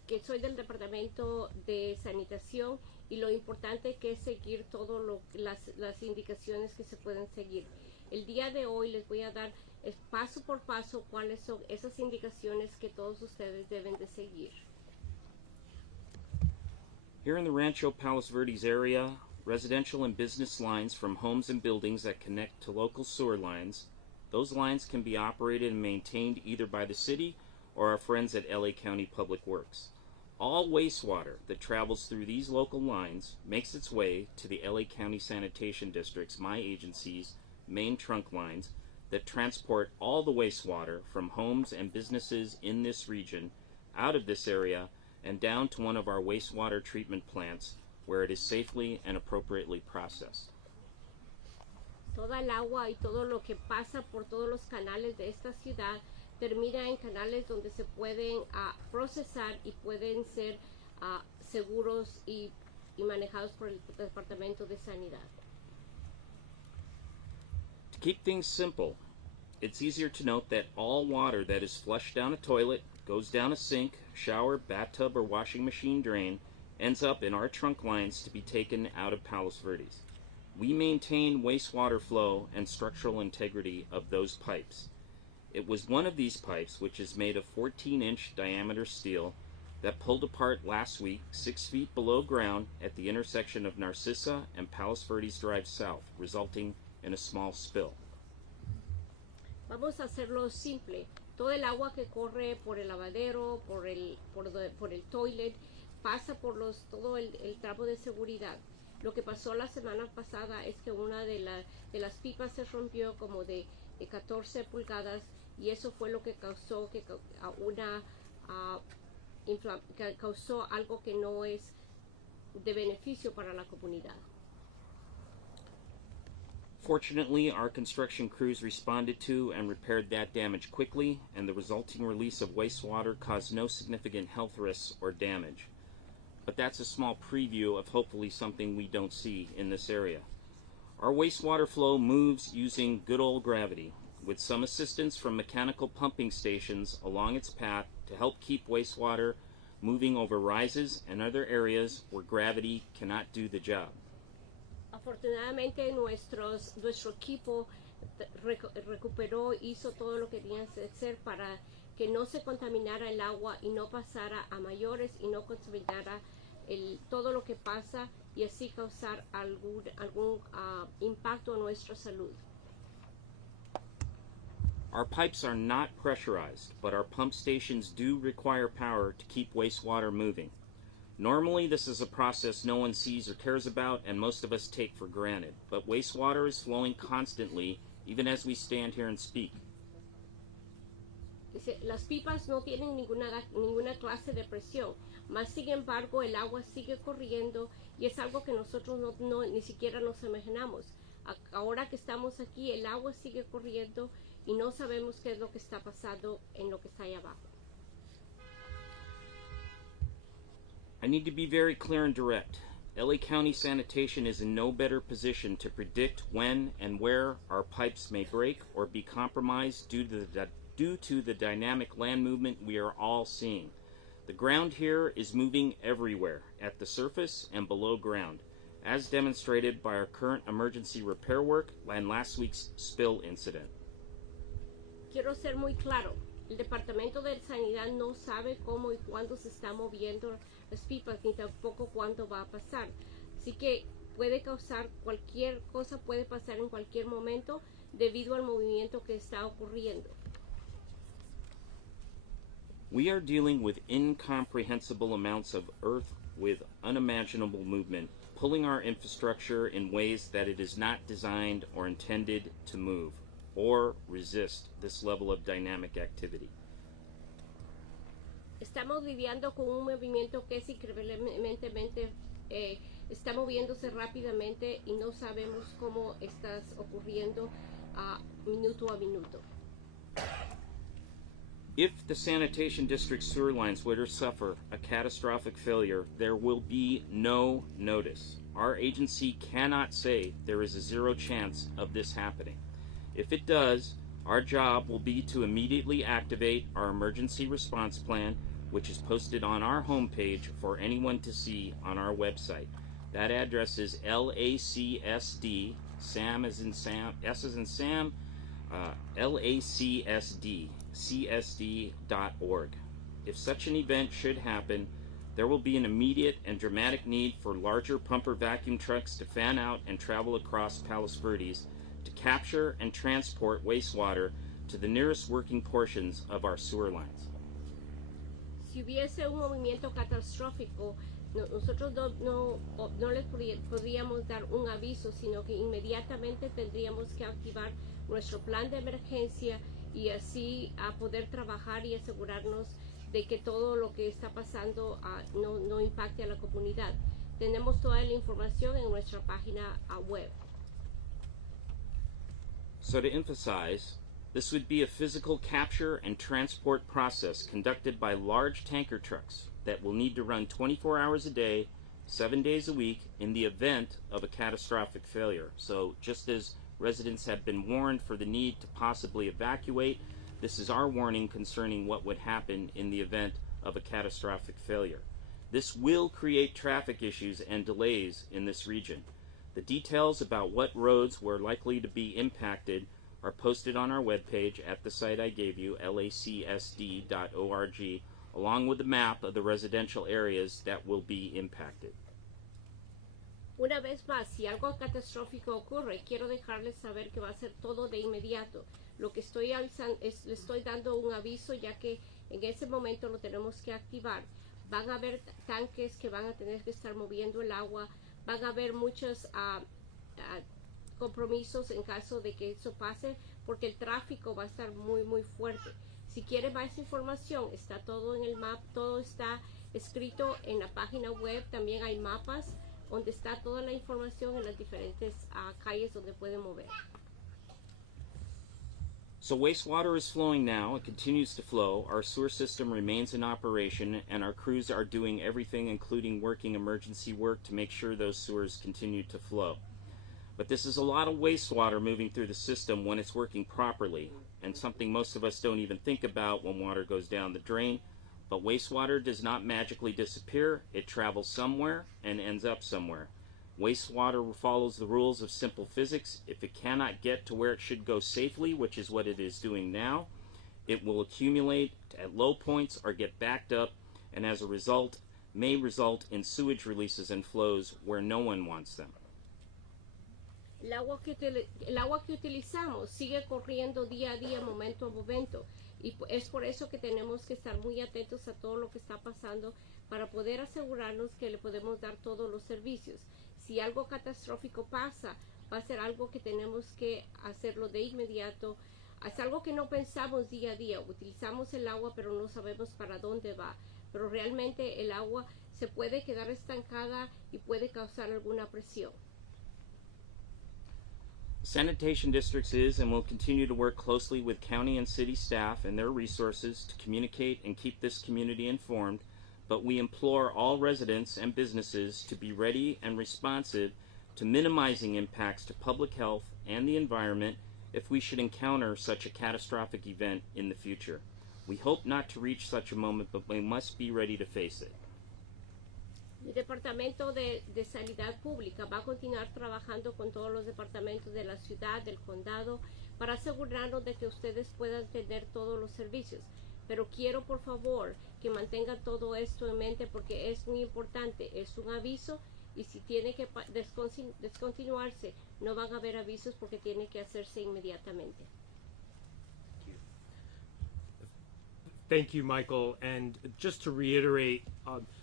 que soy del Departamento de Sanitación y lo importante que es seguir todas las indicaciones que se pueden seguir. El día de hoy les voy a dar paso por paso cuáles son esas indicaciones que todos ustedes deben de seguir. Here in the Rancho Palos Verdes area, residential and business lines from homes and buildings that connect to local sewer lines, those lines can be operated and maintained either by the city or our friends at LA County Public Works. All wastewater that travels through these local lines makes its way to the LA County Sanitation District's, my agency's, main trunk lines that transport all the wastewater from homes and businesses in this region out of this area and down to one of our wastewater treatment plants where it is safely and appropriately processed. Toda el agua y todo lo que pasa por todos los canales de esta ciudad termina en canales donde se pueden procesar y pueden ser seguros y manejados por el Departamento de Sanidad. To keep things simple, it's easier to note that all water that is flushed down a toilet, goes down a sink, shower, bathtub, or washing machine drain ends up in our trunk lines to be taken out of Palos Verdes. We maintain wastewater flow and structural integrity of those pipes. It was one of these pipes, which is made of 14-inch diameter steel, that pulled apart last week 6 feet below ground at the intersection of Narcissa and Palos Verdes Drive South, resulting in a small spill. Vamos a hacerlo simple. Todo el agua que corre por el lavadero, por el toilet, pasa por todo el tramo de seguridad. Lo que pasó la semana pasada es que una de las pipas se rompió como de 14 pulgadas y eso fue lo que causó que causó algo que no es de beneficio para la comunidad. Fortunately, our construction crews responded to and repaired that damage quickly, and the resulting release of wastewater caused no significant health risks or damage. But that's a small preview of hopefully something we don't see in this area. Our wastewater flow moves using good old gravity, with some assistance from mechanical pumping stations along its path to help keep wastewater moving over rises and other areas where gravity cannot do the job. Afortunadamente nuestro equipo recuperó, hizo todo lo que tenía que hacer para que no se contaminara el agua y no pasara a mayores y no contaminara todo lo que pasa y así causar algún impacto a nuestra salud. Our pipes are not pressurized, but our pump stations do require power to keep wastewater moving. Normally, this is a process no one sees or cares about and most of us take for granted, but wastewater is flowing constantly even as we stand here and speak. Dice, las pipas no tienen ninguna clase de presión, mas sin embargo el agua sigue corriendo y es algo que nosotros ni siquiera nos imaginamos. Ahora que estamos aquí, el agua sigue corriendo y no sabemos qué es lo que está pasando en lo que está ahí abajo. I need to be very clear and direct. LA County Sanitation is in no better position to predict when and where our pipes may break or be compromised due to the dynamic land movement we are all seeing. The ground here is moving everywhere, at the surface and below ground, as demonstrated by our current emergency repair work and last week's spill incident. Quiero ser muy claro, el Departamento de Sanidad no sabe cómo y cuándo se está moviendo las pipas, ni tampoco cuándo va a pasar. Así que cualquier cosa puede pasar en cualquier momento debido al movimiento que está ocurriendo. We are dealing with incomprehensible amounts of earth with unimaginable movement, pulling our infrastructure in ways that it is not designed or intended to move or resist this level of dynamic activity. Estamos lidiando con un movimiento que es increíblemente está moviéndose rápidamente y no sabemos cómo está ocurriendo minuto a minuto. If the sanitation district sewer lines were to suffer a catastrophic failure, there will be no notice. Our agency cannot say there is a 0 chance of this happening. If it does, our job will be to immediately activate our emergency response plan, which is posted on our homepage for anyone to see on our website. That address is LACSD, Sam as in Sam, S as in Sam, LACSD, CSD.org. If such an event should happen, there will be an immediate and dramatic need for larger pumper vacuum trucks to fan out and travel across Palos Verdes to capture and transport wastewater to the nearest working portions of our sewer lines. Si hubiese un movimiento catastrófico, nosotros no les podríamos dar un aviso, sino que inmediatamente tendríamos que activar nuestro plan de emergencia y así a poder trabajar y asegurarnos de que todo lo que está pasando no impacte a la comunidad. Tenemos toda la información en nuestra página web. So to emphasize, this would be a physical capture and transport process conducted by large tanker trucks that will need to run 24 hours a day, 7 days a week in the event of a catastrophic failure. So just as residents have been warned for the need to possibly evacuate, this is our warning concerning what would happen in the event of a catastrophic failure. This will create traffic issues and delays in this region. The details about what roads were likely to be impacted are posted on our webpage at the site I gave you, lacsd.org, along with a map of the residential areas that will be impacted. Una vez más, si algo catastrófico ocurre, quiero dejarles saber que va a ser todo de inmediato. Lo que le estoy dando un aviso ya que en ese momento lo tenemos que activar. van a haber tanques que van a tener que estar moviendo el agua, van a haber muchos compromisos en caso de que eso pase, porque el tráfico va a estar muy fuerte. Si quiere más información, está todo en el mapa, todo está escrito en la página web. También hay mapas donde está toda la información en las diferentes calles donde pueden mover. So wastewater is flowing now. It continues to flow. Our sewer system remains in operation, and our crews are doing everything, including working emergency work, to make sure those sewers continue to flow. But this is a lot of wastewater moving through the system when it's working properly, and something most of us don't even think about when water goes down the drain. But wastewater does not magically disappear. It travels somewhere and ends up somewhere. Wastewater follows the rules of simple physics. If it cannot get to where it should go safely, which is what it is doing now, it will accumulate at low points or get backed up, and as a result, may result in sewage releases and flows where no one wants them. El agua que utilizamos sigue corriendo día a día, momento a momento, y es por eso que tenemos que estar muy atentos a todo lo que está pasando para poder asegurarnos que le podemos dar todos los servicios. Si algo catastrófico pasa, va a ser algo que tenemos que hacerlo de inmediato. Es algo que no pensamos día a día. Utilizamos el agua, pero no sabemos para dónde va. Pero realmente el agua se puede quedar estancada y puede causar alguna presión. Sanitation Districts is and will continue to work closely with county and city staff and their resources to communicate and keep this community informed, but we implore all residents and businesses to be ready and responsive to minimizing impacts to public health and the environment if we should encounter such a catastrophic event in the future. We hope not to reach such a moment, but we must be ready to face it. El Departamento de Sanidad Pública va a continuar trabajando con todos los departamentos de la ciudad, del condado, para asegurarnos de que ustedes puedan tener todos los servicios. Pero quiero, por favor, que mantengan todo esto en mente porque es muy importante. Es un aviso y si tiene que descontinuarse, no van a haber avisos porque tiene que hacerse inmediatamente. Thank you, Michael. And just to reiterate,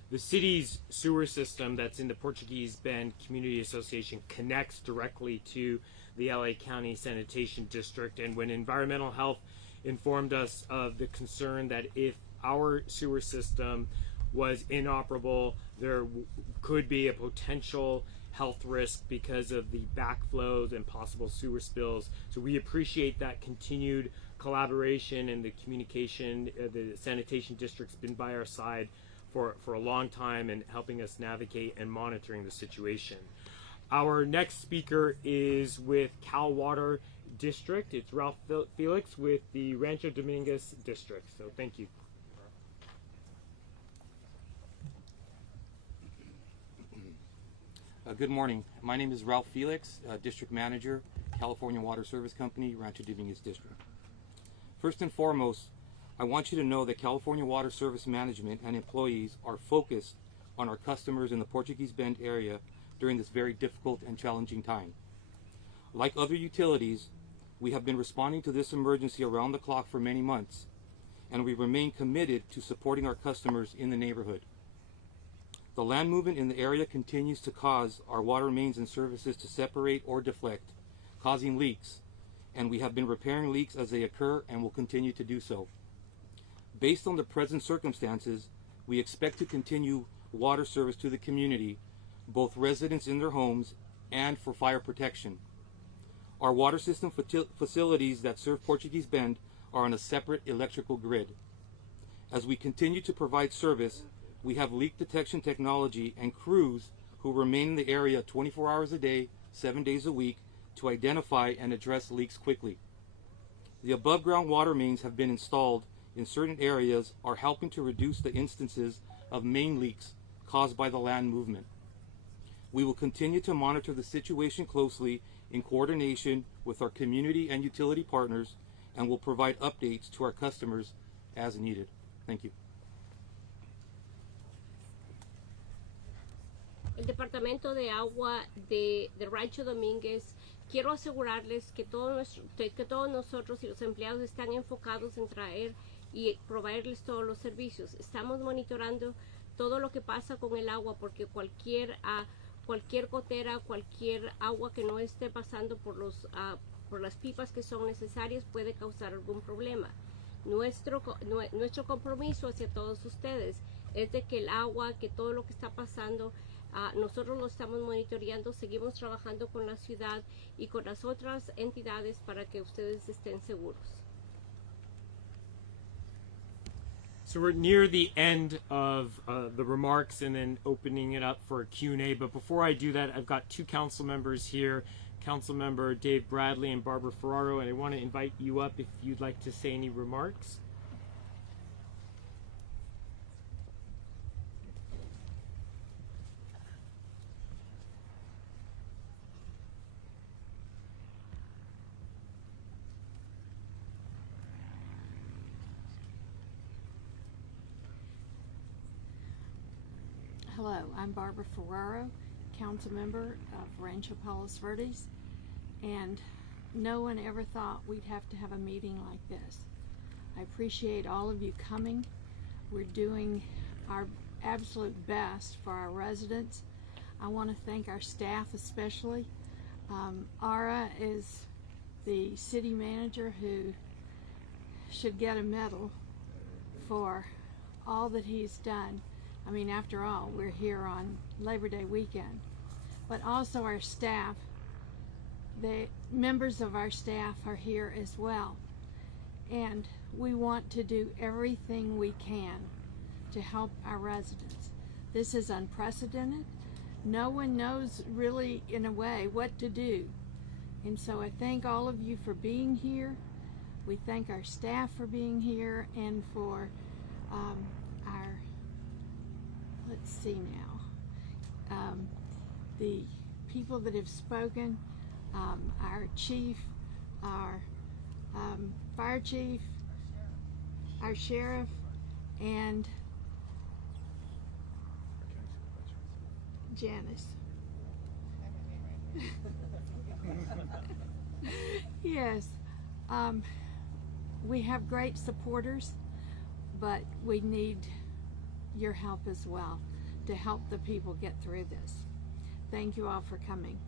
the city's sewer system that's in the Portuguese Bend Community Association connects directly to the LA County Sanitation District. And when Environmental Health informed us of the concern that if our sewer system was inoperable, there could be a potential health risk because of the backflows and possible sewer spills. So we appreciate that continued collaboration and the communication. The sanitation district's been by our side for a long time and helping us navigate and monitoring the situation. Our next speaker is with Cal Water District. It's Ralph Felix with the Rancho Dominguez District. So thank you. Good morning. My name is Ralph Felix, District Manager, California Water Service Company, Rancho Dominguez District. First and foremost, I want you to know that California Water Service Management and employees are focused on our customers in the Portuguese Bend area during this very difficult and challenging time. Like other utilities, we have been responding to this emergency around the clock for many months, and we remain committed to supporting our customers in the neighborhood. The land movement in the area continues to cause our water mains and services to separate or deflect, causing leaks, and we have been repairing leaks as they occur and will continue to do so. Based on the present circumstances, we expect to continue water service to the community, both residents in their homes and for fire protection. Our water system facilities that serve Portuguese Bend are on a separate electrical grid. As we continue to provide service, we have leak detection technology and crews who remain in the area 24 hours a day, 7 days a week to identify and address leaks quickly. The above ground water mains have been installed in certain areas are helping to reduce the instances of main leaks caused by the land movement. We will continue to monitor the situation closely in coordination with our community and utility partners and will provide updates to our customers as needed. Thank you. El Departamento de Agua de Rancho Domínguez, quiero asegurarles que todos nosotros y los empleados están enfocados en traer y proveerles todos los servicios. Estamos monitorando todo lo que pasa con el agua, porque cualquier gotera, cualquier agua que no esté pasando por las pipas que son necesarias puede causar algún problema. Nuestro compromiso hacia todos ustedes es de que el agua, que todo lo que está pasando, nosotros lo estamos monitoreando, seguimos trabajando con la ciudad y con las otras entidades para que ustedes estén seguros. So we're near the end of the remarks and then opening it up for a Q&A. But before I do that, I've got two council members here, Councilmember Dave Bradley and Barbara Ferraro, and I want to invite you up if you'd like to say any remarks. Hello, I'm Barbara Ferraro, council member of Rancho Palos Verdes, and no one ever thought we'd have to have a meeting like this. I appreciate all of you coming. We're doing our absolute best for our residents. I want to thank our staff especially. Ara is the city manager who should get a medal for all that he's done. I mean, after all, we're here on Labor Day weekend. But also our staff, the members of our staff are here as well. And we want to do everything we can to help our residents. This is unprecedented. No one knows really, in a way, what to do. And so I thank all of you for being here. We thank our staff for being here and for our, let's see now, the people that have spoken, our chief, our fire chief, our sheriff, and Janice. Yes, we have great supporters, but we need your help as well to help the people get through this. Thank you all for coming.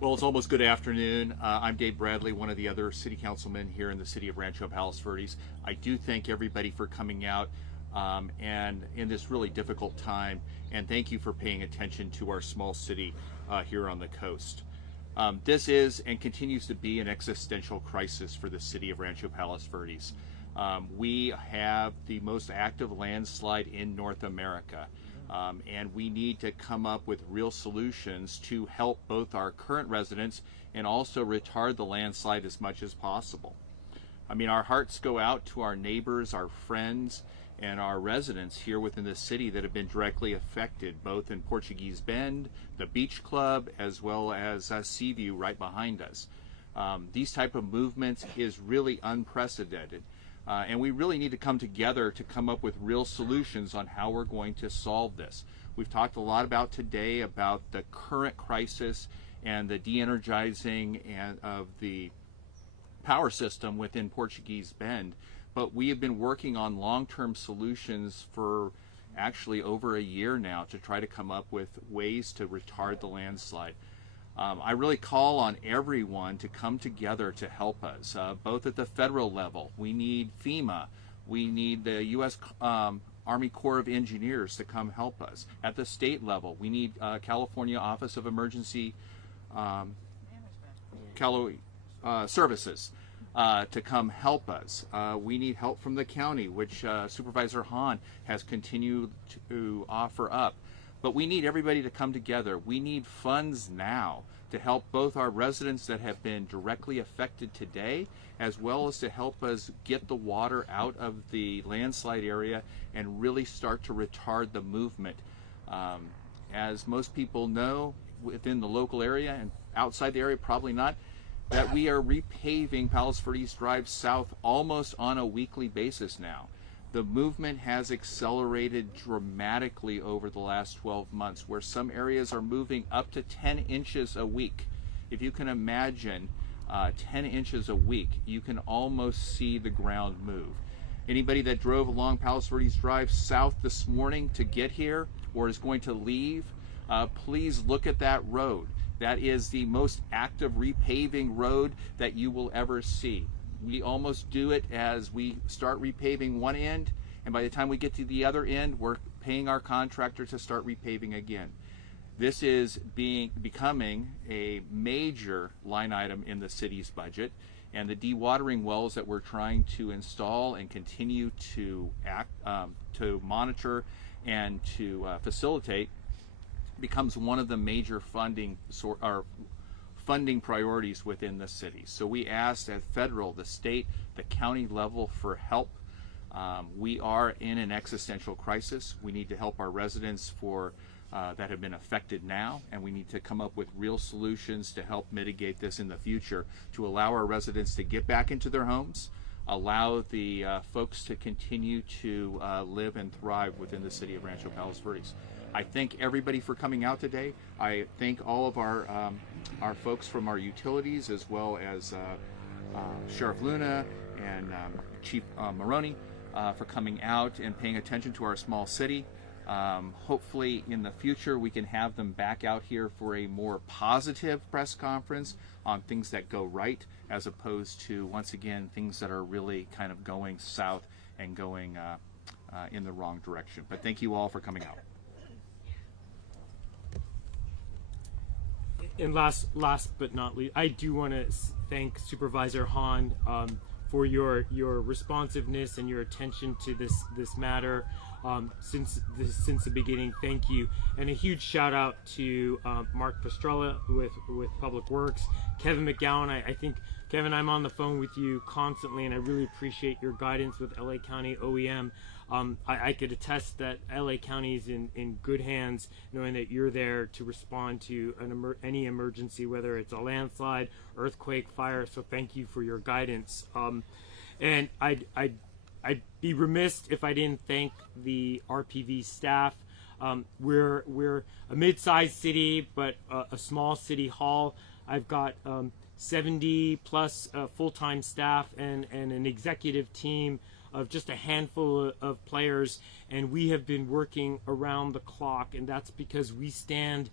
Well, it's almost good afternoon. I'm Dave Bradley, one of the other city councilmen here in the city of Rancho Palos Verdes. I do thank everybody for coming out and in this really difficult time, and thank you for paying attention to our small city here on the coast. This is and continues to be an existential crisis for the city of Rancho Palos Verdes. We have the most active landslide in North America. And we need to come up with real solutions to help both our current residents and also retard the landslide as much as possible. I mean, our hearts go out to our neighbors, our friends, and our residents here within the city that have been directly affected, both in Portuguese Bend, the Beach Club, as well as Seaview right behind us. These type of movements is really unprecedented. And we really need to come together to come up with real solutions on how we're going to solve this. We've talked a lot about today about the current crisis and the de-energizing of the power system within Portuguese Bend, but we have been working on long-term solutions for actually over a year now to try to come up with ways to retard the landslide. I really call on everyone to come together to help us, both at the federal level. We need FEMA. We need the U.S. Army Corps of Engineers to come help us. At the state level, we need California Office of Emergency Services to come help us. We need help from the county, which Supervisor Hahn has continued to offer up. But we need everybody to come together. We need funds now to help both our residents that have been directly affected today, as well as to help us get the water out of the landslide area and really start to retard the movement. As most people know, within the local area and outside the area, probably not, that we are repaving Palos Verdes Drive South almost on a weekly basis now. The movement has accelerated dramatically over the last 12 months, where some areas are moving up to 10 inches a week. If you can imagine 10 inches a week. You can almost see the ground move. Anybody that drove along Palos Verdes Drive south this morning to get here or is going to leave, please look at that road. That is the most active repaving road that you will ever see. We almost do it as we start repaving one end, and by the time we get to the other end, we're paying our contractor to start repaving again. This is becoming a major line item in the city's budget, and the dewatering wells that we're trying to install and continue to monitor and to facilitate becomes one of the major funding priorities within the city. So we asked at federal, the state, the county level for help. We are in an existential crisis. We need to help our residents that have been affected now, and we need to come up with real solutions to help mitigate this in the future, to allow our residents to get back into their homes, allow the folks to continue to live and thrive within the city of Rancho Palos Verdes. I thank everybody for coming out today. I thank all of our folks from our utilities, as well as Sheriff Luna and Chief Maroney for coming out and paying attention to our small city. Hopefully in the future we can have them back out here for a more positive press conference on things that go right, as opposed to, once again, things that are really kind of going south and going in the wrong direction. But thank you all for coming out. And last but not least, I do want to thank Supervisor Hahn for your responsiveness and your attention to this matter since the beginning. Thank you, and a huge shout out to Mark Pastrella with Public Works, Kevin McGowan. I think, Kevin, I'm on the phone with you constantly, and I really appreciate your guidance with LA County OEM. I could attest that LA County is in good hands, knowing that you're there to respond to any emergency, whether it's a landslide, earthquake, fire. So thank you for your guidance. And I'd be remiss if I didn't thank the RPV staff. We're a mid-sized city, but a small city hall. I've got 70 plus full-time staff and an executive team of just a handful of players, and we have been working around the clock, and that's because we stand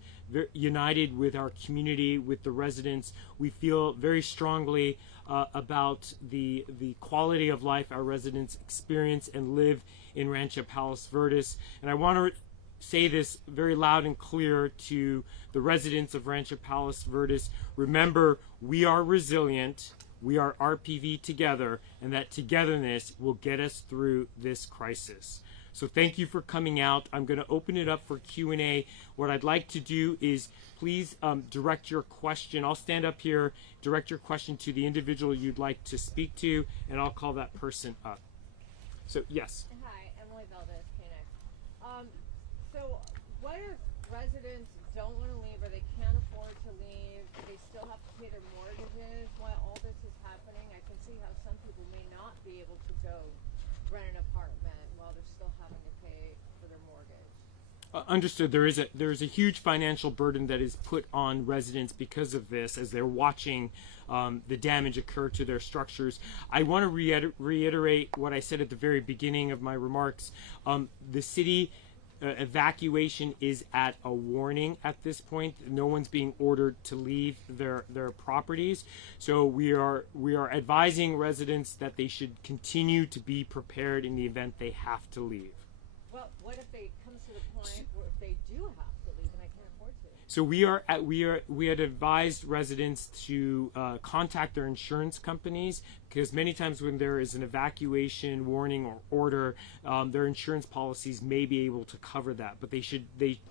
united with our community, with the residents. We feel very strongly about the quality of life our residents experience and live in Rancho Palos Verdes. And I want to say this very loud and clear to the residents of Rancho Palos Verdes. Remember, we are resilient. We are RPV together, and that togetherness will get us through this crisis. So thank you for coming out. I'm going to open it up for Q&A. What I'd like to do is please direct your question. I'll stand up here, direct your question to the individual you'd like to speak to, and I'll call that person up. So, yes. Hi, Emily Valdez, KNX. So what if residents don't want to leave, or they can't afford to leave, they still have to pay their mortgages while all this is happening? I can see how some people may not be able to go rent an apartment while they're still having to pay for their mortgage. Understood. There is a huge financial burden that is put on residents because of this, as they're watching the damage occur to their structures. I want to reiterate what I said at the very beginning of my remarks. The city evacuation is at a warning at this point. No one's being ordered to leave their properties. So we are advising residents that they should continue to be prepared in the event they have to leave. Well, what if they comes to the point where if they do have to leave and I can't afford to? So we had advised residents to contact their insurance companies, because many times when there is an evacuation warning or order, their insurance policies may be able to cover that. But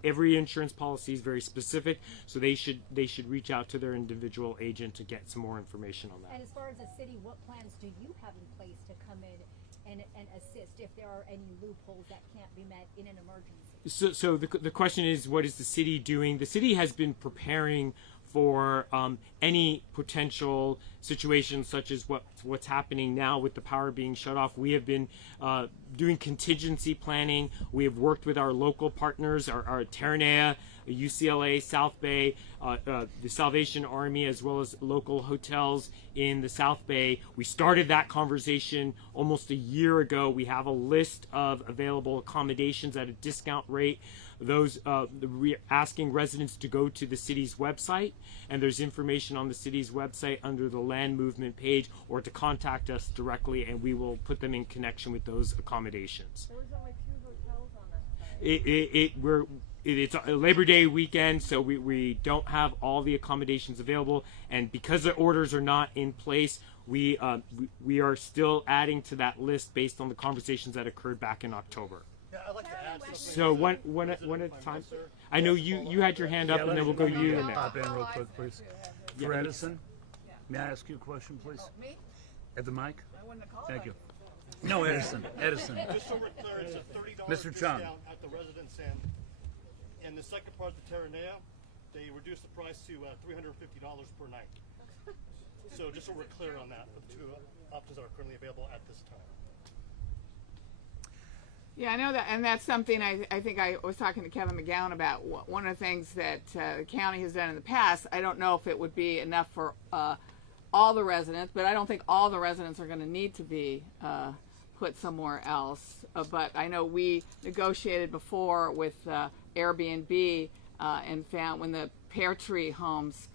every insurance policy is very specific, so they should reach out to their individual agent to get some more information on that. And as far as the city, what plans do you have in place to come in and assist if there are any loopholes that can't be met in an emergency? So the question is, what is the city doing? The city has been preparing for any potential situations such as what's happening now with the power being shut off. We have been doing contingency planning. We have worked with our local partners, our Terranea, UCLA, South Bay, the Salvation Army, as well as local hotels in the South Bay. We started that conversation almost a year ago. We have a list of available accommodations at a discount rate. Those we're asking residents to go to the city's website, and there's information on the city's website under the land movement page, or to contact us directly, and we will put them in connection with those accommodations. There was only 2 hotels on that site. It's a Labor Day weekend, so we don't have all the accommodations available, and because the orders are not in place, we are still adding to that list based on the conversations that occurred back in October. Yeah, I'd like to add something. So one at a time. I know you had your hand up, and then we'll go you in there. Pop in real quick, please. For Edison, may I ask you a question, please? Me? At the mic? I wouldn't have called Thank you. it. No, Edison. Edison. Just so we're clear, it's a $30 Mr. Chung. discount at the residence end. And the second part, the Terranea, they reduced the price to $350 per night. So just so we're clear on that, for the 2 options that are currently available at this time. Yeah, I know that, and that's something I think I was talking to Kevin McGowan about. One of the things that the county has done in the past, I don't know if it would be enough for all the residents, but I don't think all the residents are going to need to be put somewhere else. But I know we negotiated before with Airbnb and found when the pear tree homes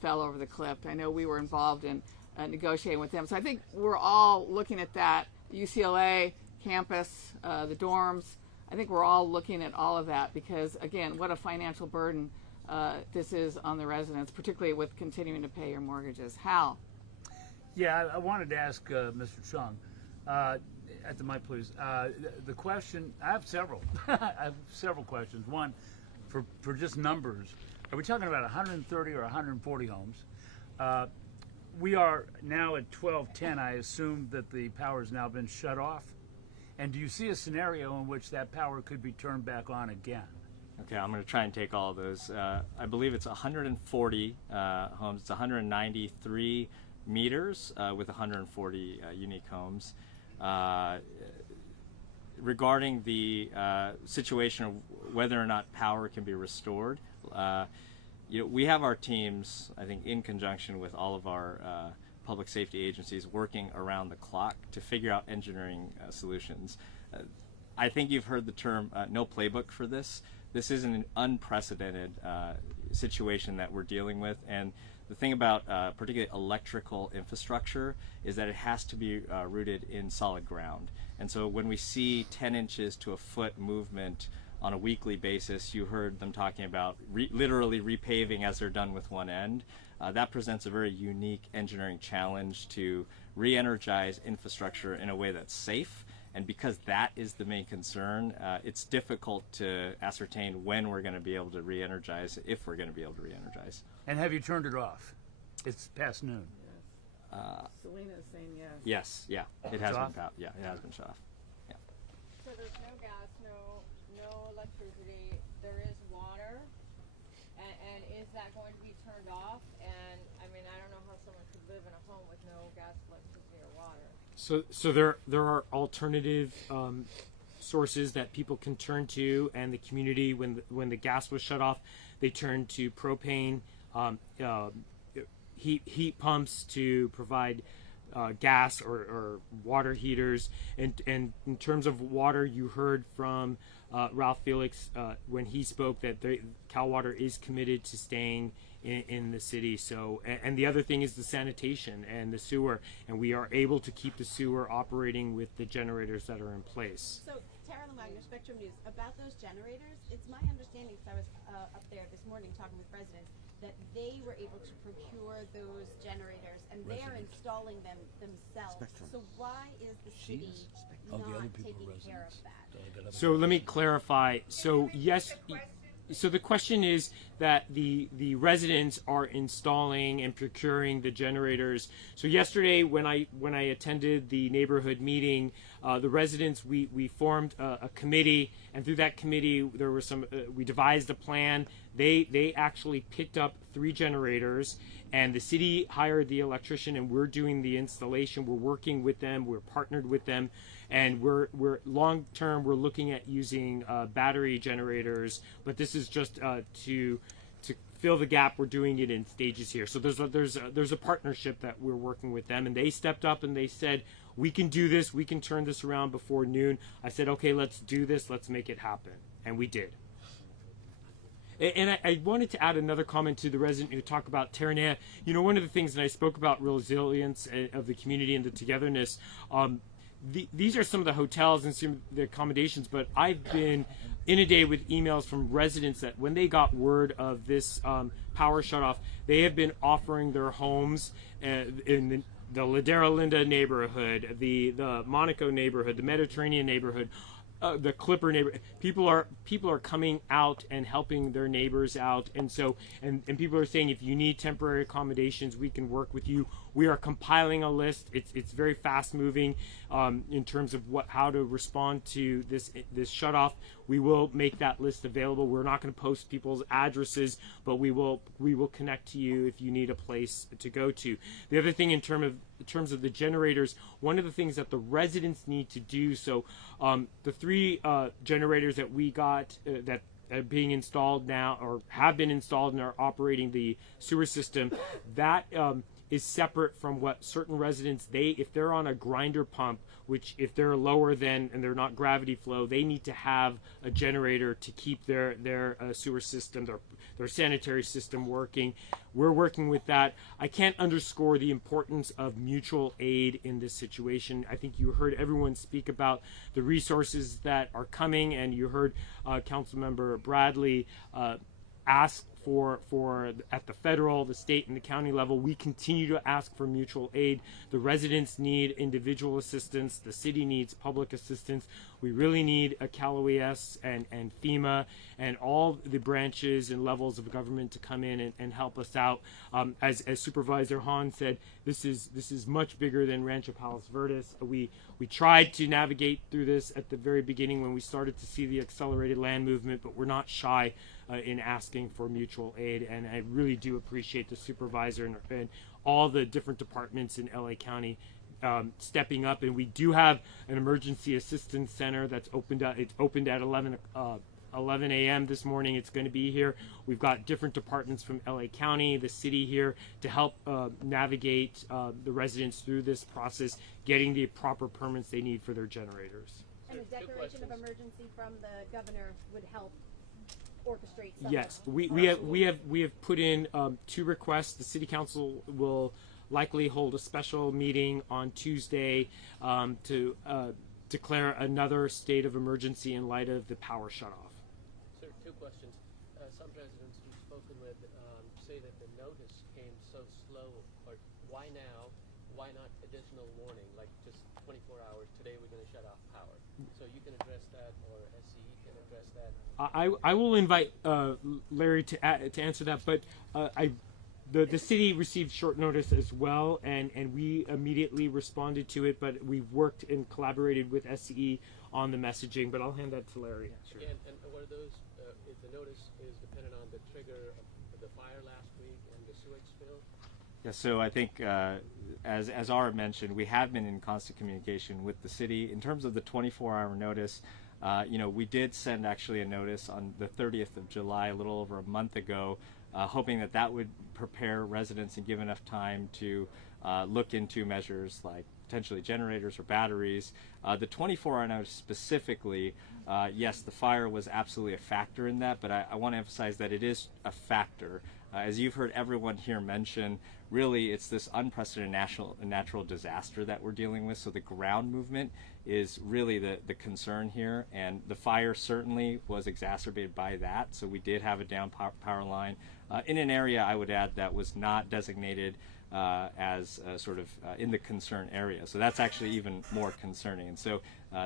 fell over the cliff. I know we were involved in negotiating with them. So I think we're all looking at that. UCLA campus, the dorms, I think we're all looking at all of that because, again, what a financial burden this is on the residents, particularly with continuing to pay your mortgages. Hal? Yeah, I wanted to ask Mr. Chung, at the mic, please. The question, I have several. I have several questions. One, for just numbers, are we talking about 130 or 140 homes? We are now at 12:10. I assume that the power has now been shut off. And do you see a scenario in which that power could be turned back on again? Okay, I'm going to try and take all of those. I believe it's 140 homes. It's 193 meters with 140 unique homes. Regarding the situation of whether or not power can be restored, we have our teams, I think, in conjunction with all of our public safety agencies working around the clock to figure out engineering solutions. I think you've heard the term no playbook for this. This is an unprecedented situation that we're dealing with, and the thing about particularly electrical infrastructure is that it has to be rooted in solid ground. And so when we see 10 inches to a foot movement on a weekly basis, you heard them talking about literally repaving as they're done with one end. That presents a very unique engineering challenge to re-energize infrastructure in a way that's safe. And because that is the main concern, it's difficult to ascertain when we're going to be able to re-energize, if we're going to be able to re-energize. And have you turned it off? It's past noon. Selena is saying yes. Yes, yeah, it has been shut off. Yeah, it has been shut off. Yeah. So there's no gas, no electricity. There is water, and is that going to be turned off? And I mean, I don't know how someone could live in a home with no gas, electricity, or water. So there are alternative sources that people can turn to, and the community, when the gas was shut off, they turned to propane, heat pumps to provide gas or water heaters. And in terms of water, you heard from Ralph Felix when he spoke that Cal Water is committed to staying in the city. So, and the other thing is the sanitation and the sewer, and we are able to keep the sewer operating with the generators that are in place. So, Tara Lamagna, Spectrum News, about those generators, it's my understanding, because I was up there this morning talking with residents, that they were able to procure those generators, and they are installing them themselves. Spectrum. So why is the city not taking care of that? So let me clarify. So yes, so the question is that the residents are installing and procuring the generators. So yesterday when I attended the neighborhood meeting, the residents, we formed a committee, and through that committee there was we devised a plan. They actually picked up 3 generators, and the city hired the electrician, and we're doing the installation. We're working with them. We're partnered with them, and we're long term we're looking at using battery generators, but this is just to fill the gap. We're doing it in stages here. So there's a partnership that we're working with them, and they stepped up and they said, we can do this, we can turn this around before noon. I said, okay, let's do this, let's make it happen, and we did. And I wanted to add another comment to the resident who talked about Terranea. You know, one of the things that I spoke about resilience of the community and the togetherness. These are some of the hotels and some of the accommodations, but I've been inundated with emails from residents that when they got word of this power shutoff, they have been offering their homes in the Ladera Linda neighborhood, the Monaco neighborhood, the Mediterranean neighborhood, the Clipper neighborhood. People are coming out and helping their neighbors out, and so and people are saying, if you need temporary accommodations, we can work with you. We are compiling a list. It's very fast moving in terms of how to respond to this shutoff. We will make that list available. We're not going to post people's addresses, but we will connect to you if you need a place to go to. The other thing in terms of the generators, one of the things that the residents need to do. So the 3 generators that we got that are being installed now, or have been installed and are operating the sewer system, that is separate from what certain residents, if they're on a grinder pump, which if they're lower than and they're not gravity flow, they need to have a generator to keep their sewer system, their sanitary system working. We're working with that. I can't underscore the importance of mutual aid in this situation. I think you heard everyone speak about the resources that are coming, and you heard Councilmember Bradley ask for at the federal, the state, and the county level. We continue to ask for mutual aid. The residents need individual assistance. The city needs public assistance. We really need a Cal OES and FEMA and all the branches and levels of government to come in and help us out. As Supervisor Hahn said, this is much bigger than Rancho Palos Verdes. We tried to navigate through this at the very beginning when we started to see the accelerated land movement, but we're not shy in asking for mutual aid, and I really do appreciate the supervisor and all the different departments in LA County stepping up. And we do have an emergency assistance center that's opened up. It's opened at 11 a.m. this morning. It's going to be here. We've got different departments from LA County, the city here, to help navigate the residents through this process, getting the proper permits they need for their generators. And the declaration of emergency from the governor would help orchestrate some. Yes, we have put in 2 requests. The city council will likely hold a special meeting on Tuesday to declare another state of emergency in light of the power shutoff. Sir, 2 questions. Some residents we've spoken with say that the notice came so slow. Or why now? Why not additional warning, like just 24 hours? Today we're going to shut off power. So you can address that, or SCE can address that. I will invite Larry to answer that, but the city received short notice as well, and we immediately responded to it, but we worked and collaborated with SCE on the messaging, but I'll hand that to Larry. Sure. And what are those, if the notice is dependent on the trigger of the fire last week and the sewage spill? Yeah, so I think as Ara mentioned, we have been in constant communication with the city. In terms of the 24-hour notice, we did send actually a notice on the 30th of July, a little over a month ago, hoping that would prepare residents and give enough time to look into measures like potentially generators or batteries. The 24-hour notice specifically, yes, the fire was absolutely a factor in that, but I want to emphasize that it is a factor. As you've heard everyone here mention, really it's this unprecedented natural disaster that we're dealing with, so the ground movement is really the concern here, and the fire certainly was exacerbated by that, so we did have a down power line in an area, I would add, that was not designated as sort of in the concern area. So that's actually even more concerning. And so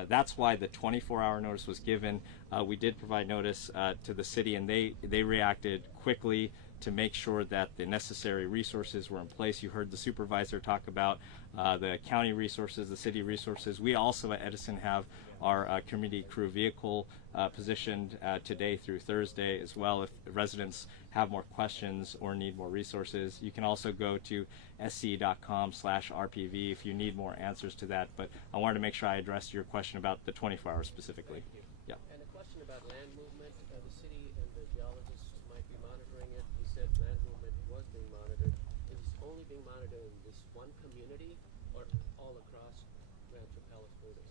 that's why the 24-hour notice was given. We did provide notice to the city, and they reacted quickly to make sure that the necessary resources were in place. You heard the supervisor talk about the county resources, the city resources. We also at Edison have our community crew vehicle positioned today through Thursday as well. If residents have more questions or need more resources, you can also go to sce.com/RPV if you need more answers to that. But I wanted to make sure I addressed your question about the 24 hours specifically. Yeah. And a question about land movement. The city and the geologists might be monitoring it. You said land movement was being monitored. Is it only being monitored in this one community or all across Rancho Palos Verdes?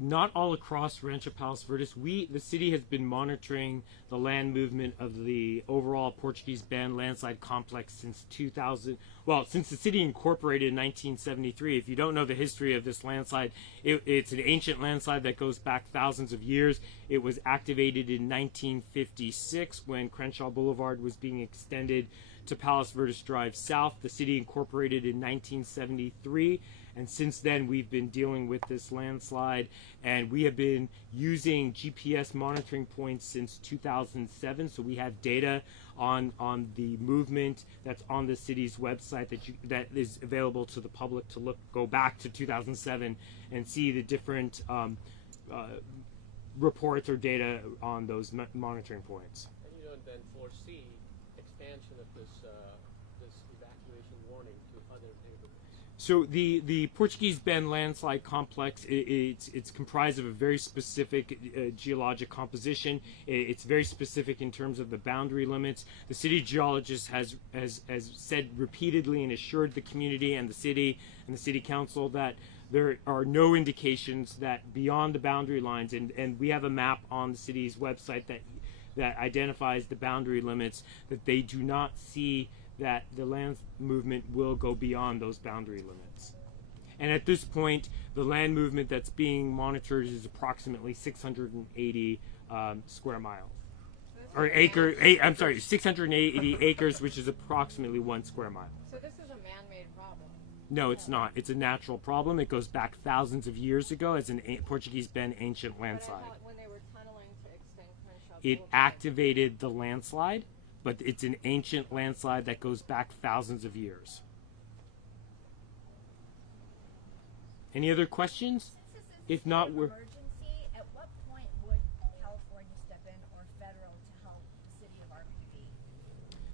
Not all across Rancho Palos Verdes. The city has been monitoring the land movement of the overall Portuguese Bend landslide complex since 2000. Well, since the city incorporated in 1973. If you don't know the history of this landslide, it's an ancient landslide that goes back thousands of years. It was activated in 1956 when Crenshaw Boulevard was being extended to Palos Verdes Drive South. The city incorporated in 1973. And since then, we've been dealing with this landslide, and we have been using GPS monitoring points since 2007. So we have data on the movement that's on the city's website that is available to the public to go back to 2007 and see the different reports or data on those monitoring points. And you don't then foresee expansion of this evacuation warning to other neighborhoods? So the Portuguese Bend landslide complex, it's comprised of a very specific geologic composition. It's very specific in terms of the boundary limits. The city geologist has said repeatedly and assured the community and the city council that there are no indications that beyond the boundary lines, and we have a map on the city's website that identifies the boundary limits, that they do not see that the land movement will go beyond those boundary limits. And at this point, the land movement that's being monitored is approximately 680 square miles. Or I'm sorry, 680 acres, which is approximately 1 square mile. So this is a man-made problem? No, it's not. It's a natural problem. It goes back thousands of years ago as an Portuguese Bend ancient landslide. But I thought when they were tunneling to extend Crenshaw It Boulevard. activated the landslide, but it's an ancient landslide that goes back thousands of years. Any other questions? If not, we're... Emergency, at what point would California step in or federal to help the city of RPV?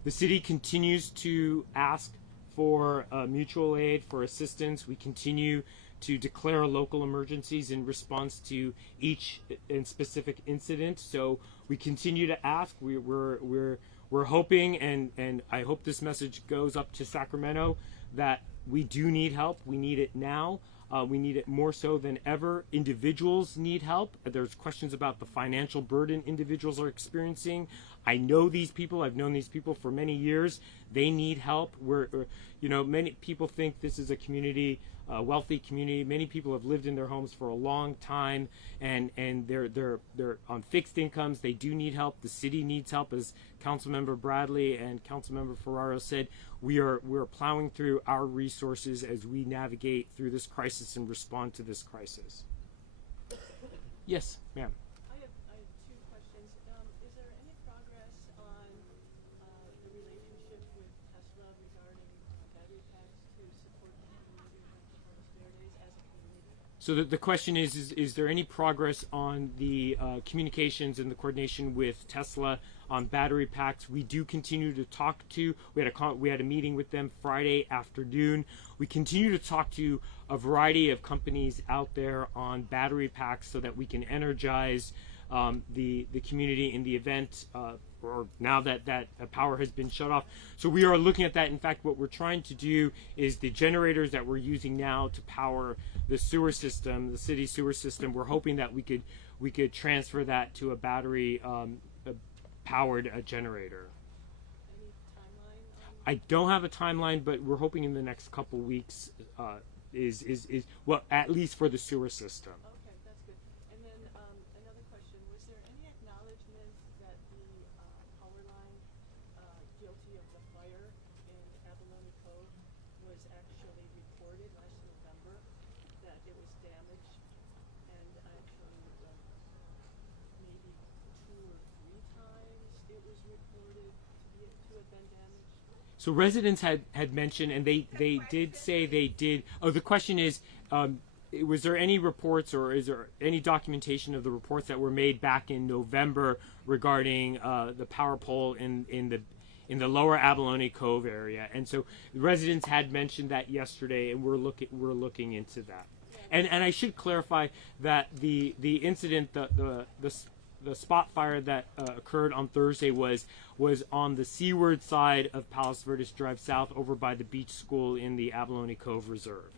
The city continues to ask for mutual aid, for assistance. We continue to declare local emergencies in response to each specific incident. So we continue to ask. We're hoping, and I hope this message goes up to Sacramento, that we do need help. We need it now. We need it more so than ever. Individuals need help. There's questions about the financial burden individuals are experiencing. I know these people. I've known these people for many years. They need help. Many people think this is a community, a wealthy community. Many people have lived in their homes for a long time, and they're on fixed incomes. They do need help. The city needs help, as Councilmember Bradley and Councilmember Ferraro said. We're plowing through our resources as we navigate through this crisis and respond to this crisis. Yes, ma'am. I have two questions. Is there any progress on the relationship with Tesla regarding battery packs to support the community of Rancho Palos Verdes as a community? So the question is there any progress on the communications and the coordination with Tesla on battery packs? We do continue to talk to. We had a meeting with them Friday afternoon. We continue to talk to a variety of companies out there on battery packs so that we can energize the community in the event or now that power has been shut off. So we are looking at that. In fact, what we're trying to do is the generators that we're using now to power the sewer system, the city sewer system, we're hoping that we could transfer that to a battery powered generator. Any timeline? I don't have a timeline, but we're hoping in the next couple weeks is well, at least for the sewer system. Okay, that's good. And then another question: was there any acknowledgement that the power line guilty of the fire in Abalone Cove was actually reported last November, that it was damaged, and actually maybe 2 or 3 times it was reported to have been damaged? So residents had mentioned, and they did say they did. Oh, the question is, was there any reports, or is there any documentation of the reports that were made back in November regarding the power pole in the lower Abalone Cove area? And so residents had mentioned that yesterday, and we're looking into that. And I should clarify that the incident, the spot fire that occurred on Thursday was on the seaward side of Palos Verdes Drive South, over by the beach school in the Abalone Cove Reserve.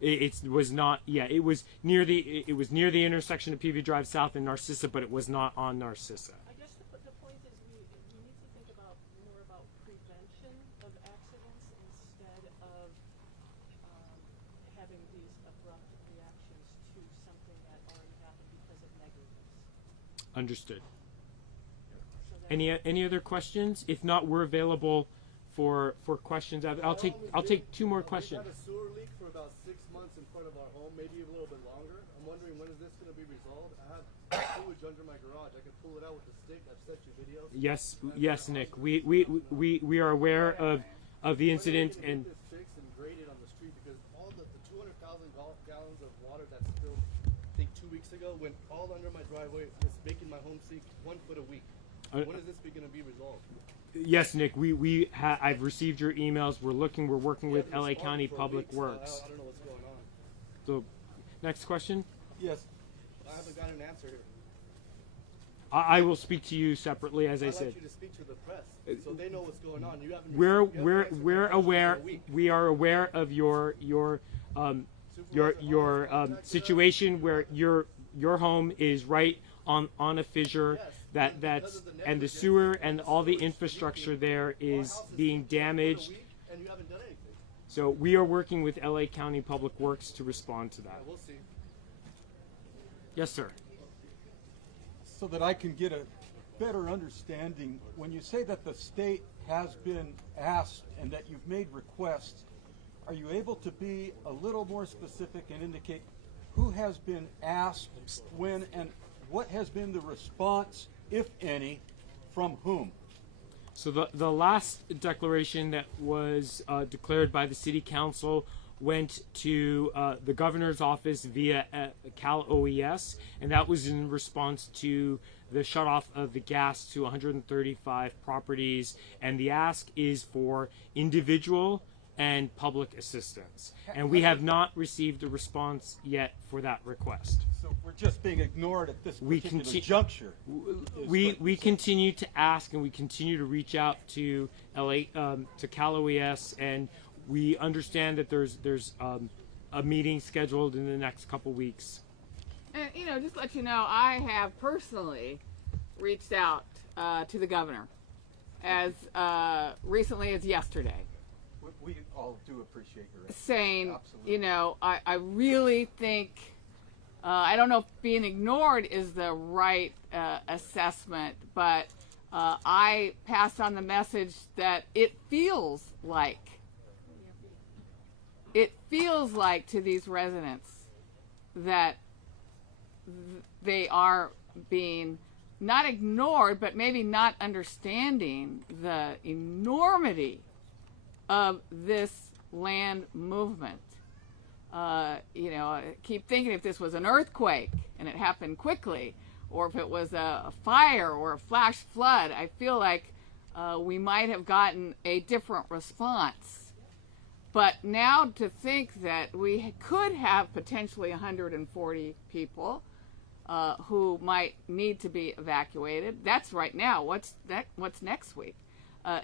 It was not. Yeah, it was near the intersection of PV Drive South and Narcissa, but it was not on Narcissa. I guess the point is we need to think more about prevention of accidents instead of having these abrupt reactions to something that already happened because of negligence. Understood. Any other questions? If not, we're available for questions. I'll take two more questions. We've had a sewer leak for about 6 months in front of our home, maybe a little bit longer. I'm wondering, when is this going to be resolved? I have sewage under my garage. I can pull it out with a stick. I've sent you videos. Yes, Nick. We are aware of the incident, and this fixed and graded on the street, because all the 200,000 gallons of water that spilled, I think 2 weeks ago, went all under my driveway. It's making my home sink 1 foot a week. When is this going to be resolved? Yes, Nick. I've received your emails. We're working with LA County Public Works. I don't know what's going on. So, next question. Yes. I haven't got an answer here. I will speak to you separately, as I said. I'd like you to speak to the press, so they know what's going on. You haven't. We're aware. We are aware of your situation where your home is right on a fissure. That's and the sewer and all the infrastructure there is being damaged. And you haven't done anything. So we are working with LA County Public Works to respond to that. We'll see. Yes, sir. So that I can get a better understanding, when you say that the state has been asked and that you've made requests, are you able to be a little more specific and indicate who has been asked, when, and what has been the response, if any, from whom? So the last declaration that was declared by the City Council went to the Governor's Office via Cal OES, and that was in response to the shutoff of the gas to 135 properties, and the ask is for individual and public assistance. And we have not received a response yet for that request. So we're just being ignored at this particular juncture. We continue to ask, and we continue to reach out to to Cal OES, and we understand that there's a meeting scheduled in the next couple weeks. And just to let you know, I have personally reached out to the governor as recently as yesterday. We all do appreciate your saying, absolutely. I really think, I don't know if being ignored is the right assessment, but I passed on the message that it feels like to these residents that they are being not ignored, but maybe not understanding the enormity of this land movement. I keep thinking if this was an earthquake and it happened quickly, or if it was a fire or a flash flood, I feel like we might have gotten a different response. But now to think that we could have potentially 140 people who might need to be evacuated, that's right now. What's next week?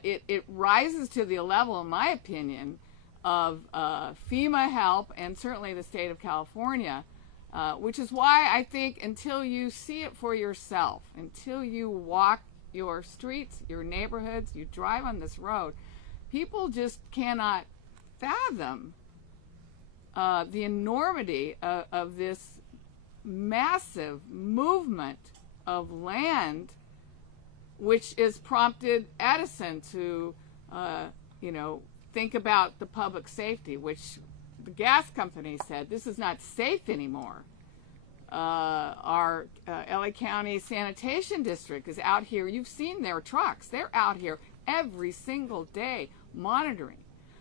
It rises to the level, in my opinion, of FEMA help and certainly the state of California, which is why I think until you see it for yourself, until you walk your streets, your neighborhoods, you drive on this road, people just cannot fathom the enormity of this massive movement of land, which has prompted Edison to, think about the public safety, which the gas company said this is not safe anymore. Our LA County Sanitation District is out here. You've seen their trucks. They're out here every single day monitoring.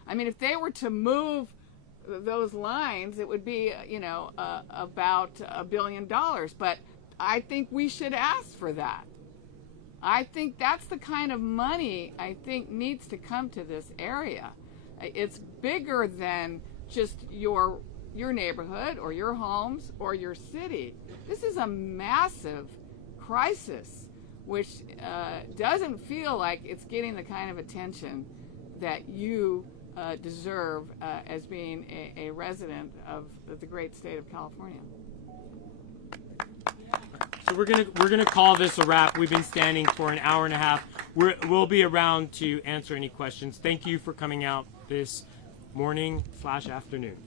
I mean, if they were to move those lines, it would be, about $1 billion. But I think we should ask for that. I think that's the kind of money I think needs to come to this area. It's bigger than just your neighborhood or your homes or your city. This is a massive crisis, which doesn't feel like it's getting the kind of attention that you deserve as being a resident of the great state of California. So we're gonna call this a wrap. We've been standing for an hour and a half. We'll be around to answer any questions. Thank you for coming out this morning/afternoon.